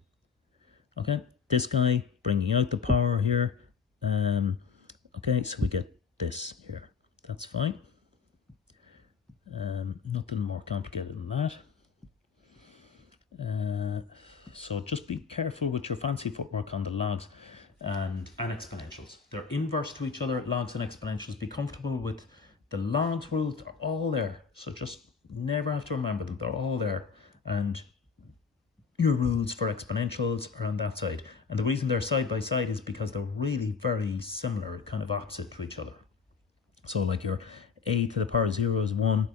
Okay, this guy bringing out the power here. Okay, so we get this here. That's fine. Nothing more complicated than that. So just be careful with your fancy footwork on the logs and exponentials. They're inverse to each other, logs and exponentials. Be comfortable with the logs rules. They're all there. So just never have to remember them. They're all there. And your rules for exponentials are on that side. And the reason they're side by side is because they're really very similar, kind of opposite to each other. So like your a to the power of 0 is 1,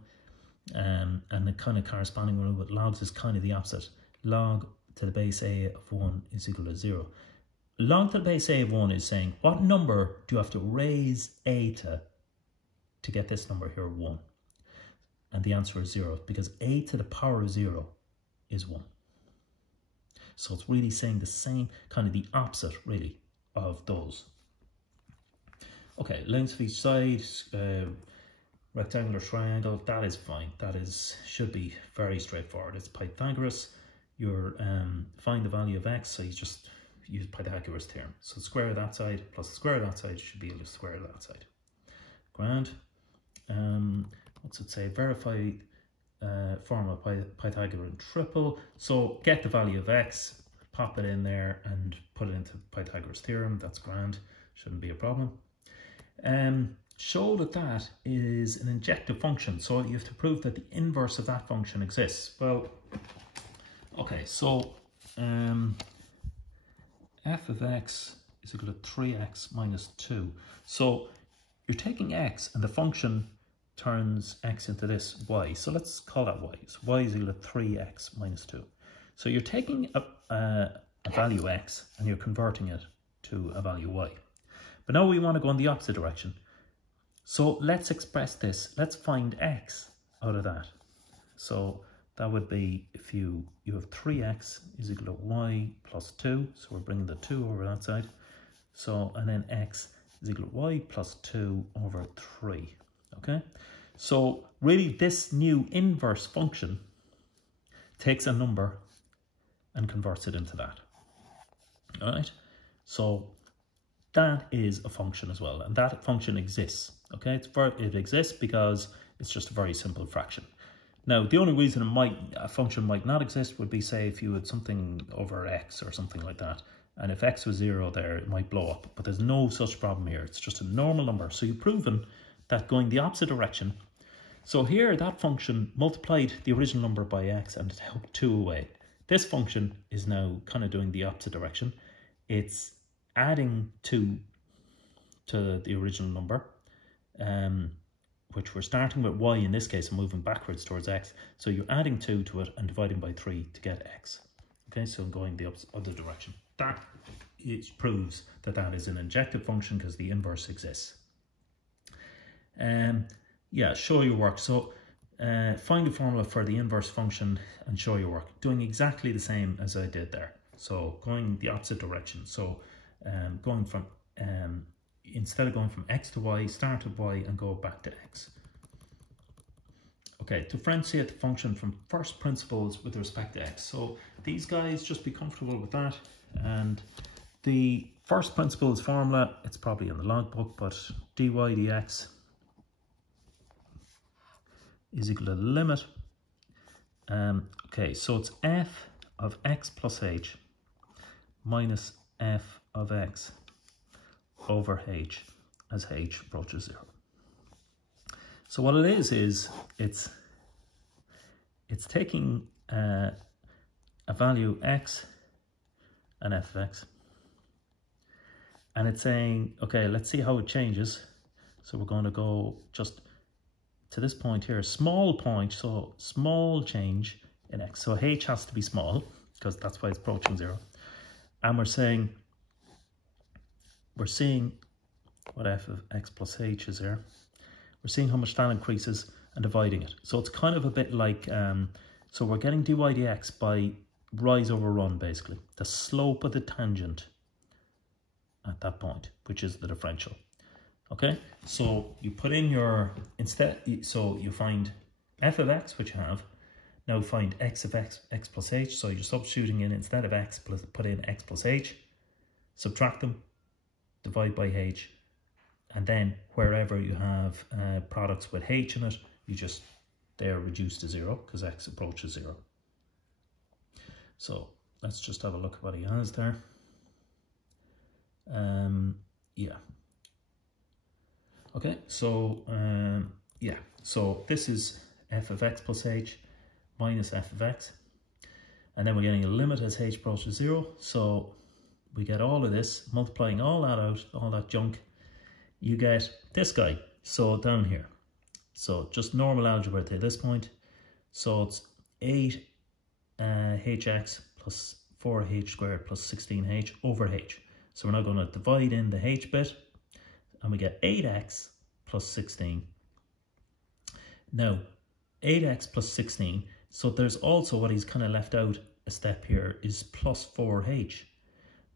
and the kind of corresponding rule with logs is kind of the opposite. Log to the base a of 1 is equal to 0. Log to the base a of 1 is saying, what number do you have to raise a to get this number here, 1? And the answer is 0, because a to the power of 0 is 1. So it's really saying the same, kind of the opposite, really, of those. Okay, lengths of each side, rectangular triangle, that is fine. That should be very straightforward. It's Pythagoras. You're find the value of x, so you just use Pythagoras theorem. So the square of that side plus the square of that side should be equal to the square of that side. Grand. What's it say? Verify form of Pythagorean triple. So get the value of x, pop it in there and put it into Pythagoras theorem. That's grand. Shouldn't be a problem. Show that is an injective function. So you have to prove that the inverse of that function exists. Well, okay, so f of x is equal to 3x minus 2. So you're taking x and the function turns x into this y. So let's call that y. So y is equal to 3x minus 2. So you're taking a value x and you're converting it to a value y. But now we want to go in the opposite direction. So let's express this. Let's find x out of that. So that would be if you have 3x is equal to y plus 2. So we're bringing the 2 over that side. So, and then x is equal to y plus 2 over 3. Okay? So really this new inverse function takes a number and converts it into that. All right? So that is a function as well. And that function exists. Okay? It exists because it's just a very simple fraction. Now, the only reason a function might not exist would be, say, if you had something over x or something like that. And if x was 0 there, it might blow up. But there's no such problem here. It's just a normal number. So you've proven that going the opposite direction. So here, that function multiplied the original number by x and took 2 away. This function is now kind of doing the opposite direction. It's adding 2 to the original number, which we're starting with y in this case and moving backwards towards x. So you're adding 2 to it and dividing by 3 to get x. Okay, so going the other direction. That proves that that is an injective function because the inverse exists. Yeah, show your work. So find the formula for the inverse function and show your work. Doing exactly the same as I did there. So going the opposite direction. So going from, instead of going from x to y, start at y and go back to x. Okay, differentiate the function from first principles with respect to x. So these guys, just be comfortable with that. And the first principles formula, it's probably in the logbook, but dy dx is equal to the limit. Okay, so it's f of x plus h minus f of x over h as h approaches 0. So what it is it's taking a value x and f of x, and it's saying, okay, let's see how it changes. So we're going to go just to this point here, small point, so small change in x. So h has to be small because that's why it's approaching 0. And we're seeing what f of x plus h is here. We're seeing how much that increases and dividing it. So it's kind of a bit like, so we're getting dy dx by rise over run, basically. The slope of the tangent at that point, which is the differential. Okay, so you put in your, so you find f of x, which you have. Now find x of x plus h. So you're substituting in, instead of x, put in x plus h. Subtract them, divide by h. And then wherever you have products with h in it, they are reduced to 0 because x approaches 0. So let's just have a look at what he has there. Yeah. Okay, so yeah, so this is f of x plus h minus f of x, and then we're getting a limit as h approaches 0. So we get all of this, multiplying all that out, all that junk, you get this guy. So down here, so just normal algebra to this point. So it's 8hx plus 4h squared plus 16h over h. So we're now going to divide in the h bit, and we get 8x plus 16. Now, 8x plus 16, so there's also what he's kind of left out a step here is plus 4h.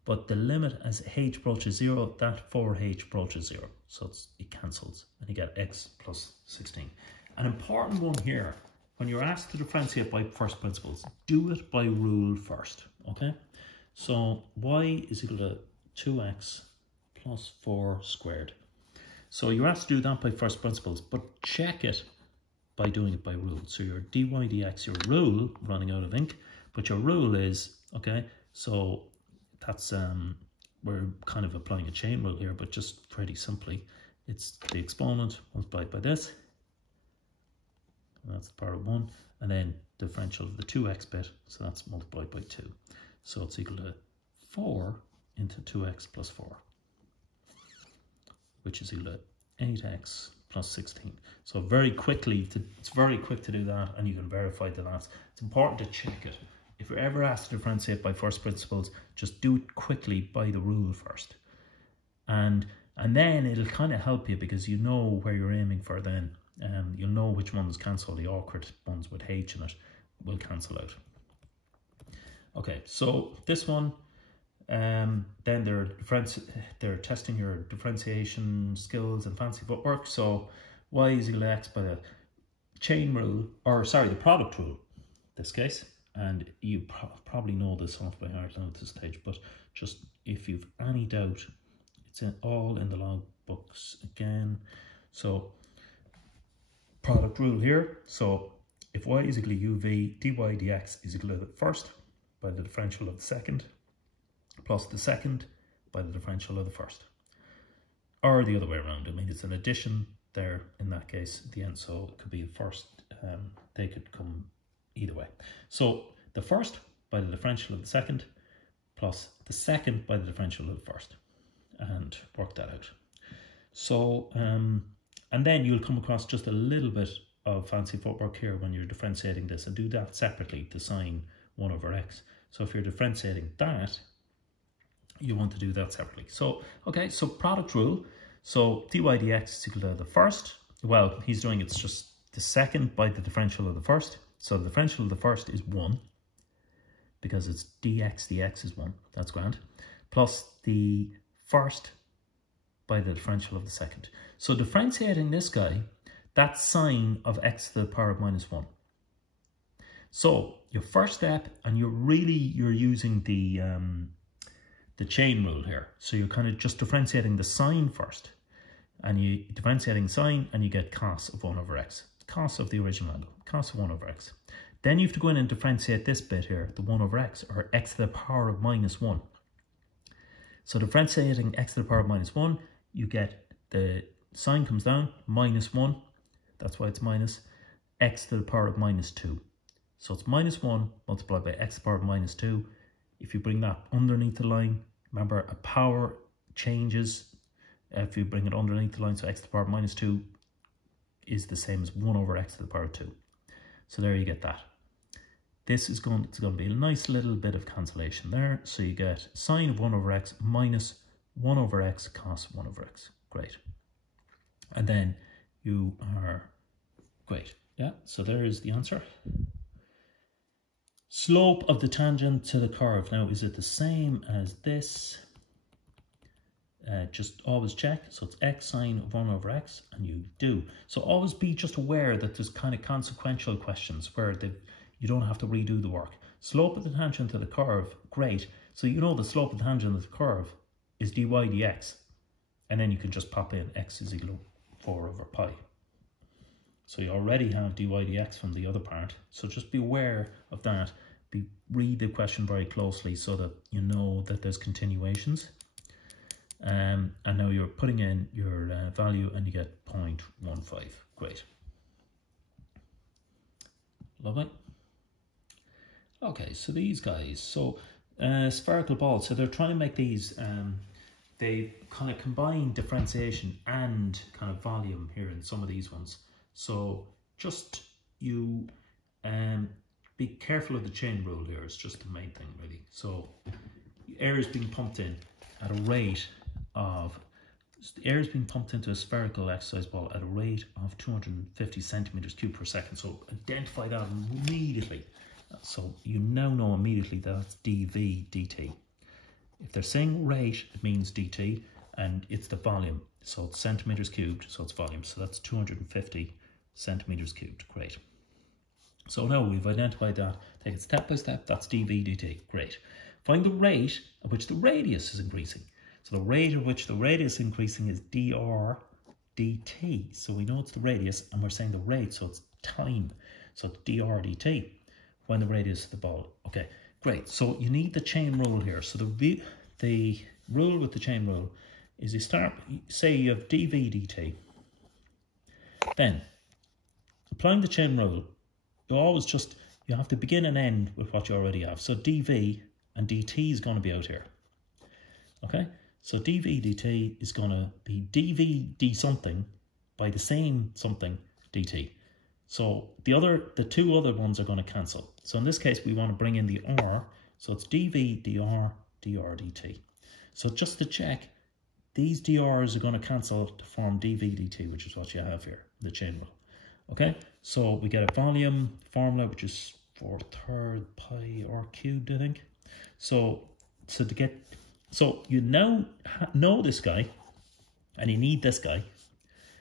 But the limit as h approaches 0, that 4h approaches 0. So it cancels, and you get x plus 16. An important one here, when you're asked to differentiate by first principles, do it by rule first, okay? So y is equal to 2x plus 4 squared. So you're asked to do that by first principles, but check it by doing it by rule. So your dy dx, your rule, running out of ink, but your rule is, okay, so that's, we're kind of applying a chain rule here, but just pretty simply, it's the exponent multiplied by this, and that's the power of 1, and then differential of the 2x bit, so that's multiplied by 2. So it's equal to 4 into 2x plus 4, which is equal to 8x plus 16. So very quickly, it's very quick to do that, and you can verify the last. It's important to check it. If you're ever asked to differentiate by first principles, just do it quickly by the rule first. And then it'll kind of help you because you know where you're aiming for then. You'll know which ones cancel. The awkward ones with h in it will cancel out. Okay, so this one, then they're testing your differentiation skills and fancy footwork. So y is equal to x by the chain rule, or sorry, the product rule, in this case. And you probably know this off by heart now at this stage, but just if you've any doubt, it's all in the log books again. So product rule here. So if y is equal to uv, dy dx is equal to the first by the differential of the second, plus the second by the differential of the first. Or the other way around. I mean, it's an addition there in that case at the end, so it could be the first, they could come either way. So the first by the differential of the second, plus the second by the differential of the first, and work that out. So, and then you'll come across just a little bit of fancy footwork here when you're differentiating this, and do that separately to sine 1 over x. So if you're differentiating that, you want to do that separately. So, okay, so product rule. So dy dx is equal to the first. Well, he's doing it's just the second by the differential of the first. So the differential of the first is 1, because it's dx is 1, that's grand, plus the first by the differential of the second. So differentiating this guy, that's sine of x to the power of minus 1. So your first step, and you're using the chain rule here. So you're kind of just differentiating the sine first, and you differentiating sine, and you get cos of 1 over x, cos of the original angle, cos of 1 over x. Then you have to go in and differentiate this bit here, the 1 over x, or x to the power of minus 1. So differentiating x to the power of minus 1, you get the sine comes down, minus 1, that's why it's minus, x to the power of minus 2. So it's minus 1 multiplied by x to the power of minus 2. If you bring that underneath the line, remember a power changes if you bring it underneath the line, so x to the power of minus 2 is the same as 1 over x to the power of 2. So there you get that. This is going to be a nice little bit of cancellation there. So you get sine of 1 over x minus 1 over x cos 1 over x. Great. And then you are great. Yeah, so there is the answer. Slope of the tangent to the curve. Now, is it the same as this? Just always check. So it's x sine of 1 over x, and you do. So always be just aware that there's kind of consequential questions where you don't have to redo the work. Slope of the tangent to the curve, great. So you know the slope of the tangent of the curve is dy dx. And then you can just pop in x is equal to 4 over pi. So you already have dy dx from the other part. So just be aware of that. Read the question very closely so that you know that there's continuations. And now you're putting in your value and you get 0.15. Great. Lovely. Okay, so these guys, so spherical balls, so they're trying to make these, they kind of combine differentiation and kind of volume here in some of these ones. So just you be careful of the chain rule here, it's just the main thing really. So air is being pumped in at a rate of, the air is being pumped into a spherical exercise ball at a rate of 250 centimeters cubed per second. So identify that immediately. So you now know immediately that that's dv dt. If they're saying rate, it means dt, and it's the volume. So it's centimeters cubed, so it's volume. So that's 250 centimeters cubed. Great. So now we've identified that. Take it step by step. That's dv dt. Great. Find the rate at which the radius is increasing. So the rate at which the radius is increasing is dr dt. So we know it's the radius, and we're saying the rate, so it's time. So it's dr dt. When the radius of the ball. Okay, great. So you need the chain rule here. So the rule with the chain rule is you start, say you have dv dt. Then, applying the chain rule, you have to begin and end with what you already have. So dv and dt is going to be out here. Okay, so dv dt is going to be dv d something by the same something dt. So the two other ones are going to cancel. So in this case, we want to bring in the r. So it's dv dr dr dt. So just to check, these dr's are going to cancel to form dv dt, which is what you have here, the chain rule. Okay, so we get a volume formula, which is 4/3 pi r cubed, I think. So you now know this guy, and you need this guy.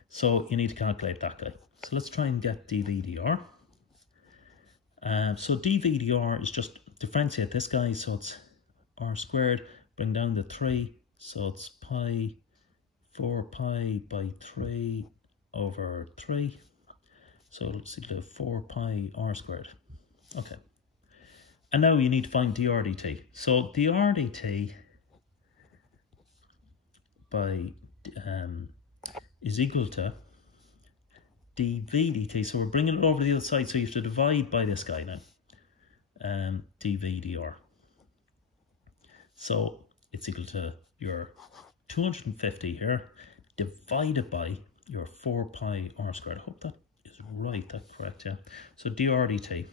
So you need to calculate that guy. So let's try and get dv dr. So dv dr is just differentiate this guy, so it's r squared, bring down the 3, so it's 4 pi by 3 over 3. So it's equal to 4 pi r squared. Okay. And now you need to find dr dt. So dr dt by is equal to dv dt. So we're bringing it over to the other side, so you have to divide by this guy now. Dv dr. So it's equal to your 250 here divided by your 4 pi r squared. I hope that is right, that's correct, yeah. So dr dt.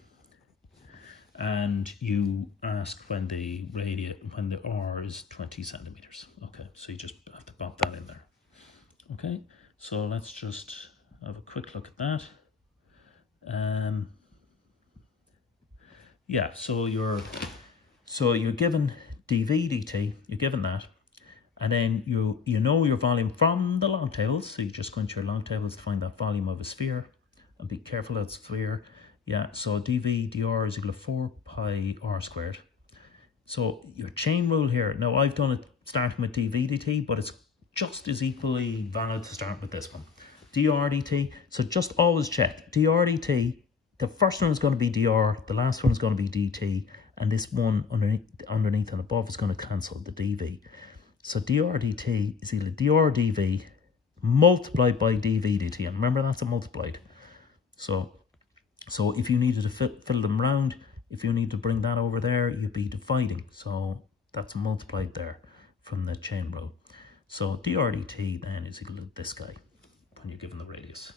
And you ask when the r is 20 centimeters. Okay, so you just have to pop that in there. Okay, so let's just have a quick look at that. Yeah, so you're given dv dt, you're given that, and then you know your volume from the log tables, so you just go into your log tables to find that volume of a sphere, and be careful of the sphere. Yeah, so dv dr is equal to 4 pi r squared. So your chain rule here, now I've done it starting with dv dt, but it's just as equally valid to start with this one. dr dt, so just always check. dr dt, the first one is going to be dr, the last one is going to be dt, and this one underneath and above is going to cancel the dv. So dr dt is equal to dr dv multiplied by dv dt, and remember that's a multiplied. So if you needed to fill them round, if you need to bring that over there, you'd be dividing. So that's multiplied there from the chain rule. So dr dt then is equal to this guy when you're given the radius.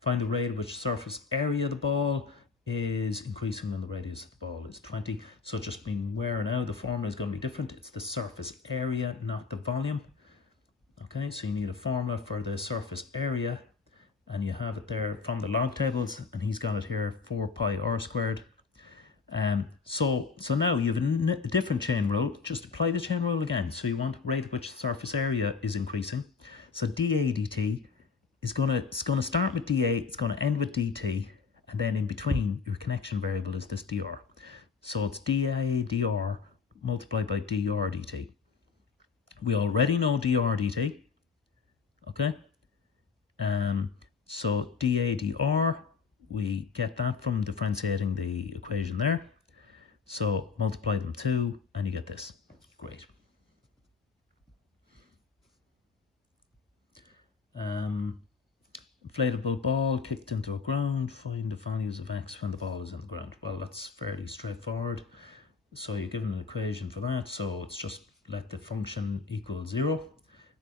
Find the rate at which surface area of the ball is increasing when the radius of the ball is 20. So just being aware now, the formula is going to be different. It's the surface area, not the volume. Okay, so you need a formula for the surface area, and you have it there from the log tables, and he's got it here, 4 pi r squared. So now you have a different chain rule. Just apply the chain rule again. So you want rate at which the surface area is increasing. So dA dt is it's gonna start with dA, it's gonna end with dt, and then in between your connection variable is this dr. So it's dA dr multiplied by dr dt. We already know dr dt. Okay. So dA dr, we get that from differentiating the equation there. So multiply them 2 and you get this. Great. Inflatable ball kicked into a ground. Find the values of x when the ball is in the ground. Well, that's fairly straightforward. So you're given an equation for that. So it's just let the function equal 0.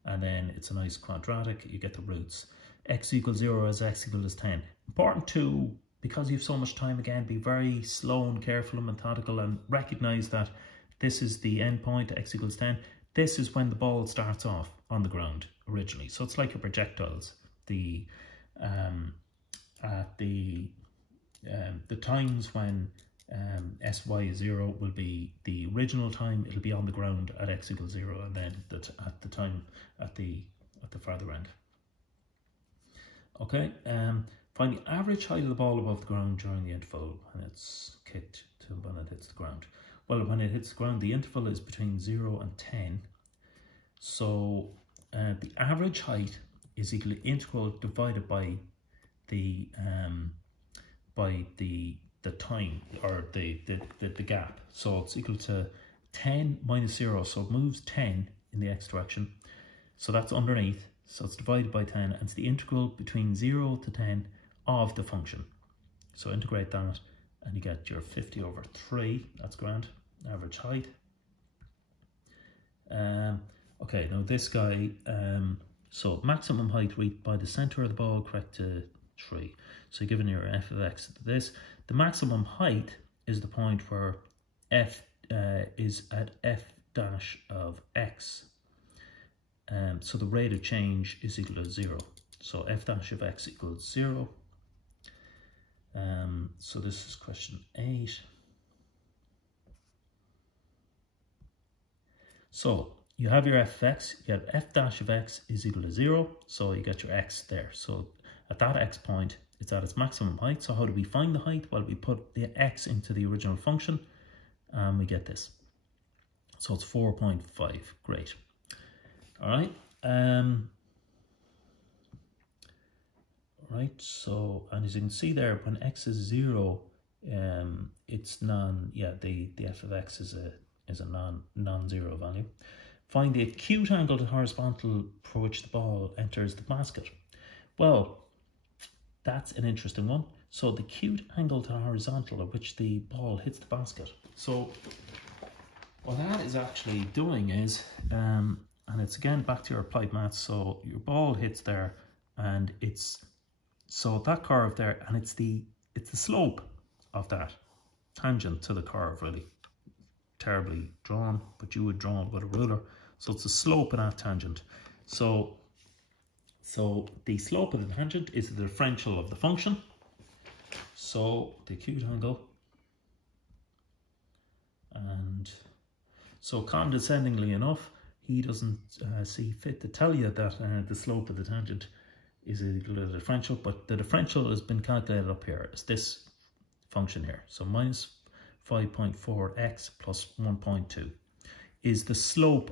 And then it's a nice quadratic. You get the roots. X equals 0 as x equals 10. Important to, because you have so much time again, be very slow and careful and methodical, and recognize that this is the end point, x equals 10. This is when the ball starts off on the ground originally. So it's like your projectiles. The times when sy is 0 will be the original time. It'll be on the ground at x equals 0, and then at the time at the farther end. Okay, find the average height of the ball above the ground during the interval when it's kicked to when it hits the ground. Well, when it hits the ground, the interval is between 0 and 10. So the average height is equal to integral divided by the time, or the gap. So it's equal to 10 minus 0. So it moves 10 in the x direction. So that's underneath. So it's divided by 10, and it's the integral between 0 to 10 of the function. So integrate that and you get your 50 over 3. That's grand. Average height. Okay, now this guy, so maximum height reached by the center of the ball, correct to 3. So you're given your f of x to this. The maximum height is the point where f is at f dash of x. So the rate of change is equal to 0. So f dash of x equals 0. So this is question 8. So you have your f of x, you have f dash of x is equal to 0. So you get your x there. So at that x point, it's at its maximum height. So how do we find the height? Well, we put the x into the original function and we get this. So it's 4.5. Great. All right. Right. So, and as you can see there, when x is 0, it's the f of x is a non-zero value. Find the acute angle to horizontal for which the ball enters the basket. Well, that's an interesting one. So the acute angle to horizontal at which the ball hits the basket. So what that is actually doing is, and it's again back to your applied maths. So your ball hits there, and it's so that curve there, and it's the slope of that tangent to the curve, really terribly drawn, but you would draw it with a ruler. So it's the slope of that tangent. So the slope of the tangent is the differential of the function. So the acute angle, and so condescendingly enough, he doesn't see fit to tell you that the slope of the tangent is equal to the differential, but the differential has been calculated up here as this function here. So minus 5.4x plus 1.2 is the slope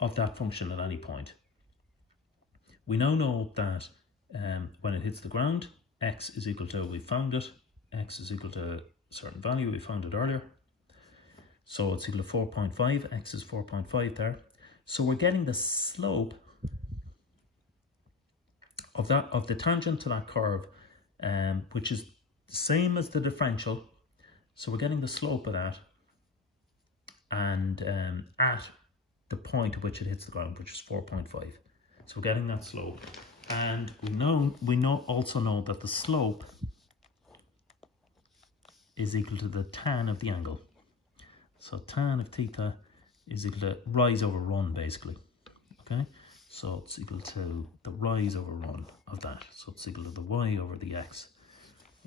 of that function at any point. We now know that when it hits the ground, x is equal to, we found it, x is equal to a certain value, we found it earlier. So it's equal to 4.5, x is 4.5 there. So we're getting the slope of the tangent to that curve, which is the same as the differential. So we're getting the slope of that, and at the point at which it hits the ground, which is 4.5. So we're getting that slope, and we also know that the slope is equal to the tan of the angle. So tan of theta is equal to rise over run, basically. Okay, so it's equal to the rise over run of that. So it's equal to the y over the x.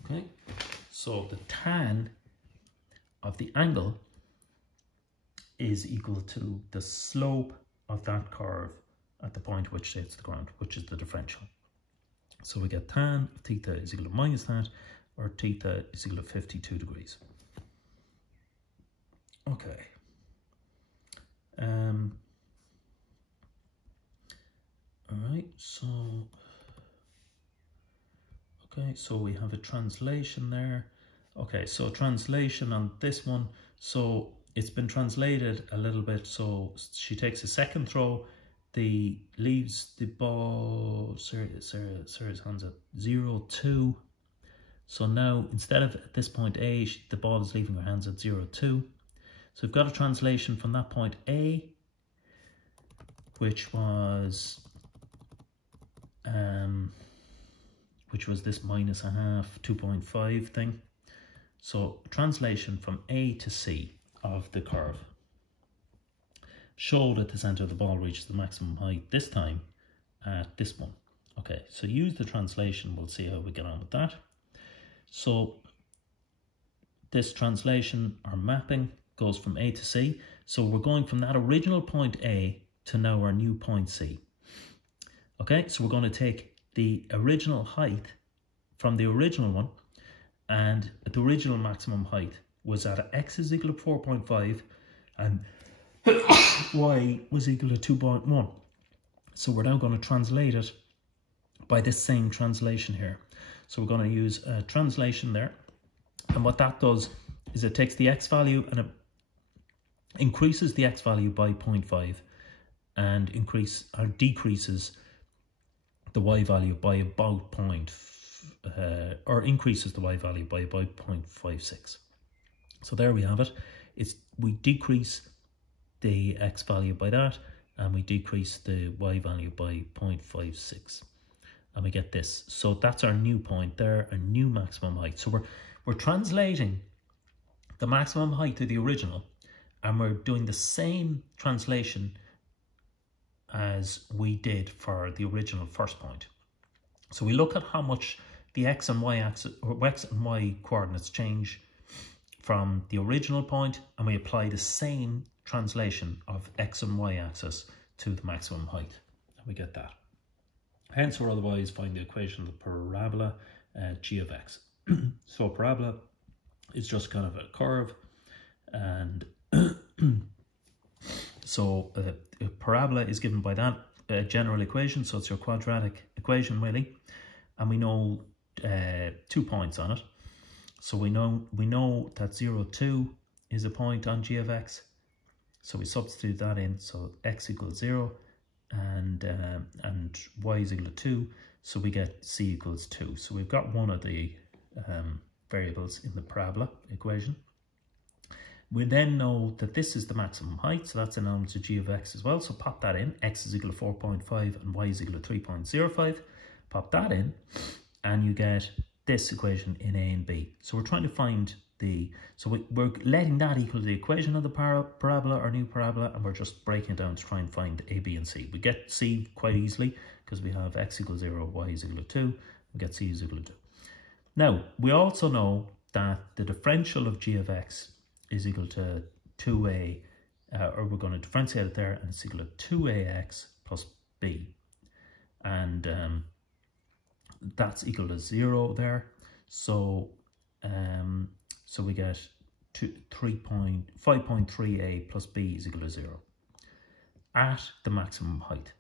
Okay, so the tan of the angle is equal to the slope of that curve at the point which it hits the ground, which is the differential. So we get tan of theta is equal to minus that, or theta is equal to 52 degrees. Okay. All right, so okay, so we have a translation there. Okay, so translation on this one, so it's been translated a little bit. So she takes a second throw, leaves the ball, Sarah's hands at 0-2. So now instead of at this point A, the ball is leaving her hands at 0-2. So we've got a translation from that point A, which was this minus a half 2.5 thing. So translation from A to C of the curve. Show that the center of the ball reaches the maximum height this time at this one. Okay, so use the translation. We'll see how we get on with that. So this translation or mapping goes from A to C. So we're going from that original point A to now our new point C. Okay, so we're going to take the original height from the original one, and the original maximum height was at x is equal to 4.5 and y was equal to 2.1. So we're now going to translate it by this same translation here. So we're going to use a translation there, and what that does is it takes the x value and it increases the x value by 0.5 and decreases the y value by about increases the y value by about 0.56. So there we have it. We decrease the x value by that, and we decrease the y value by 0.56, and we get this. So that's our new point there, a new maximum height. So we're translating the maximum height to the original, and we're doing the same translation as we did for the original first point. So we look at how much the x and y axis, or x and y coordinates change from the original point, and we apply the same translation of x and y axis to the maximum height, and we get that. Hence, or otherwise, find the equation of the parabola g of x. So a parabola is just kind of a curve, and so a parabola is given by that general equation. So it's your quadratic equation really, and we know 2 points on it. So we know that 0,2 is a point on g of x. So we substitute that in. So x equals 0 and y is equal to 2. So we get c equals 2. So we've got one of the variables in the parabola equation. We then know that this is the maximum height, so that's an element to g of x as well. So pop that in. X is equal to 4.5 and y is equal to 3.05. Pop that in, and you get this equation in A and B. So we're trying to find we're letting that equal the equation of the parabola or new parabola, and we're just breaking it down to try and find A, B, and C. We get C quite easily because we have x equals 0, y is equal to 2. We get C is equal to 2. Now, we also know that the differential of g of x is equal to 2a, or we're going to differentiate it there, and it's equal to 2ax plus b. And that's equal to 0 there. So so we get 5.3a plus b is equal to 0 at the maximum height.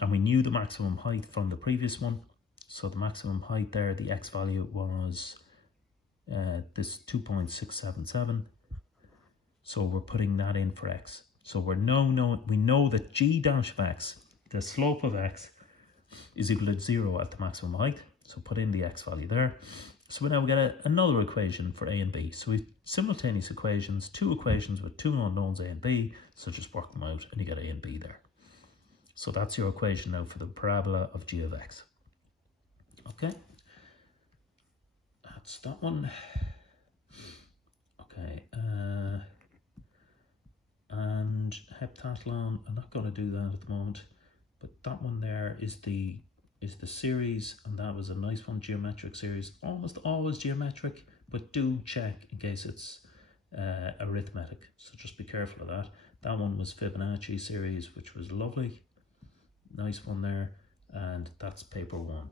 And we knew the maximum height from the previous one. So the maximum height there, the x value was this 2.677. So we're putting that in for x. So we know that g dash of x, the slope of x, is equal to 0 at the maximum height. So put in the x value there. So we now get another equation for a and b. So we've simultaneous equations, two equations with two unknowns a and b. So just work them out and you get a and b there. So that's your equation now for the parabola of g of x. Okay, that's that one. Okay, and heptathlon, I'm not going to do that at the moment, but that one there is the series, and that was a nice one, geometric series, almost always geometric, but do check in case it's arithmetic, so just be careful of that. That one was Fibonacci series, which was lovely, nice one there, and that's paper 1.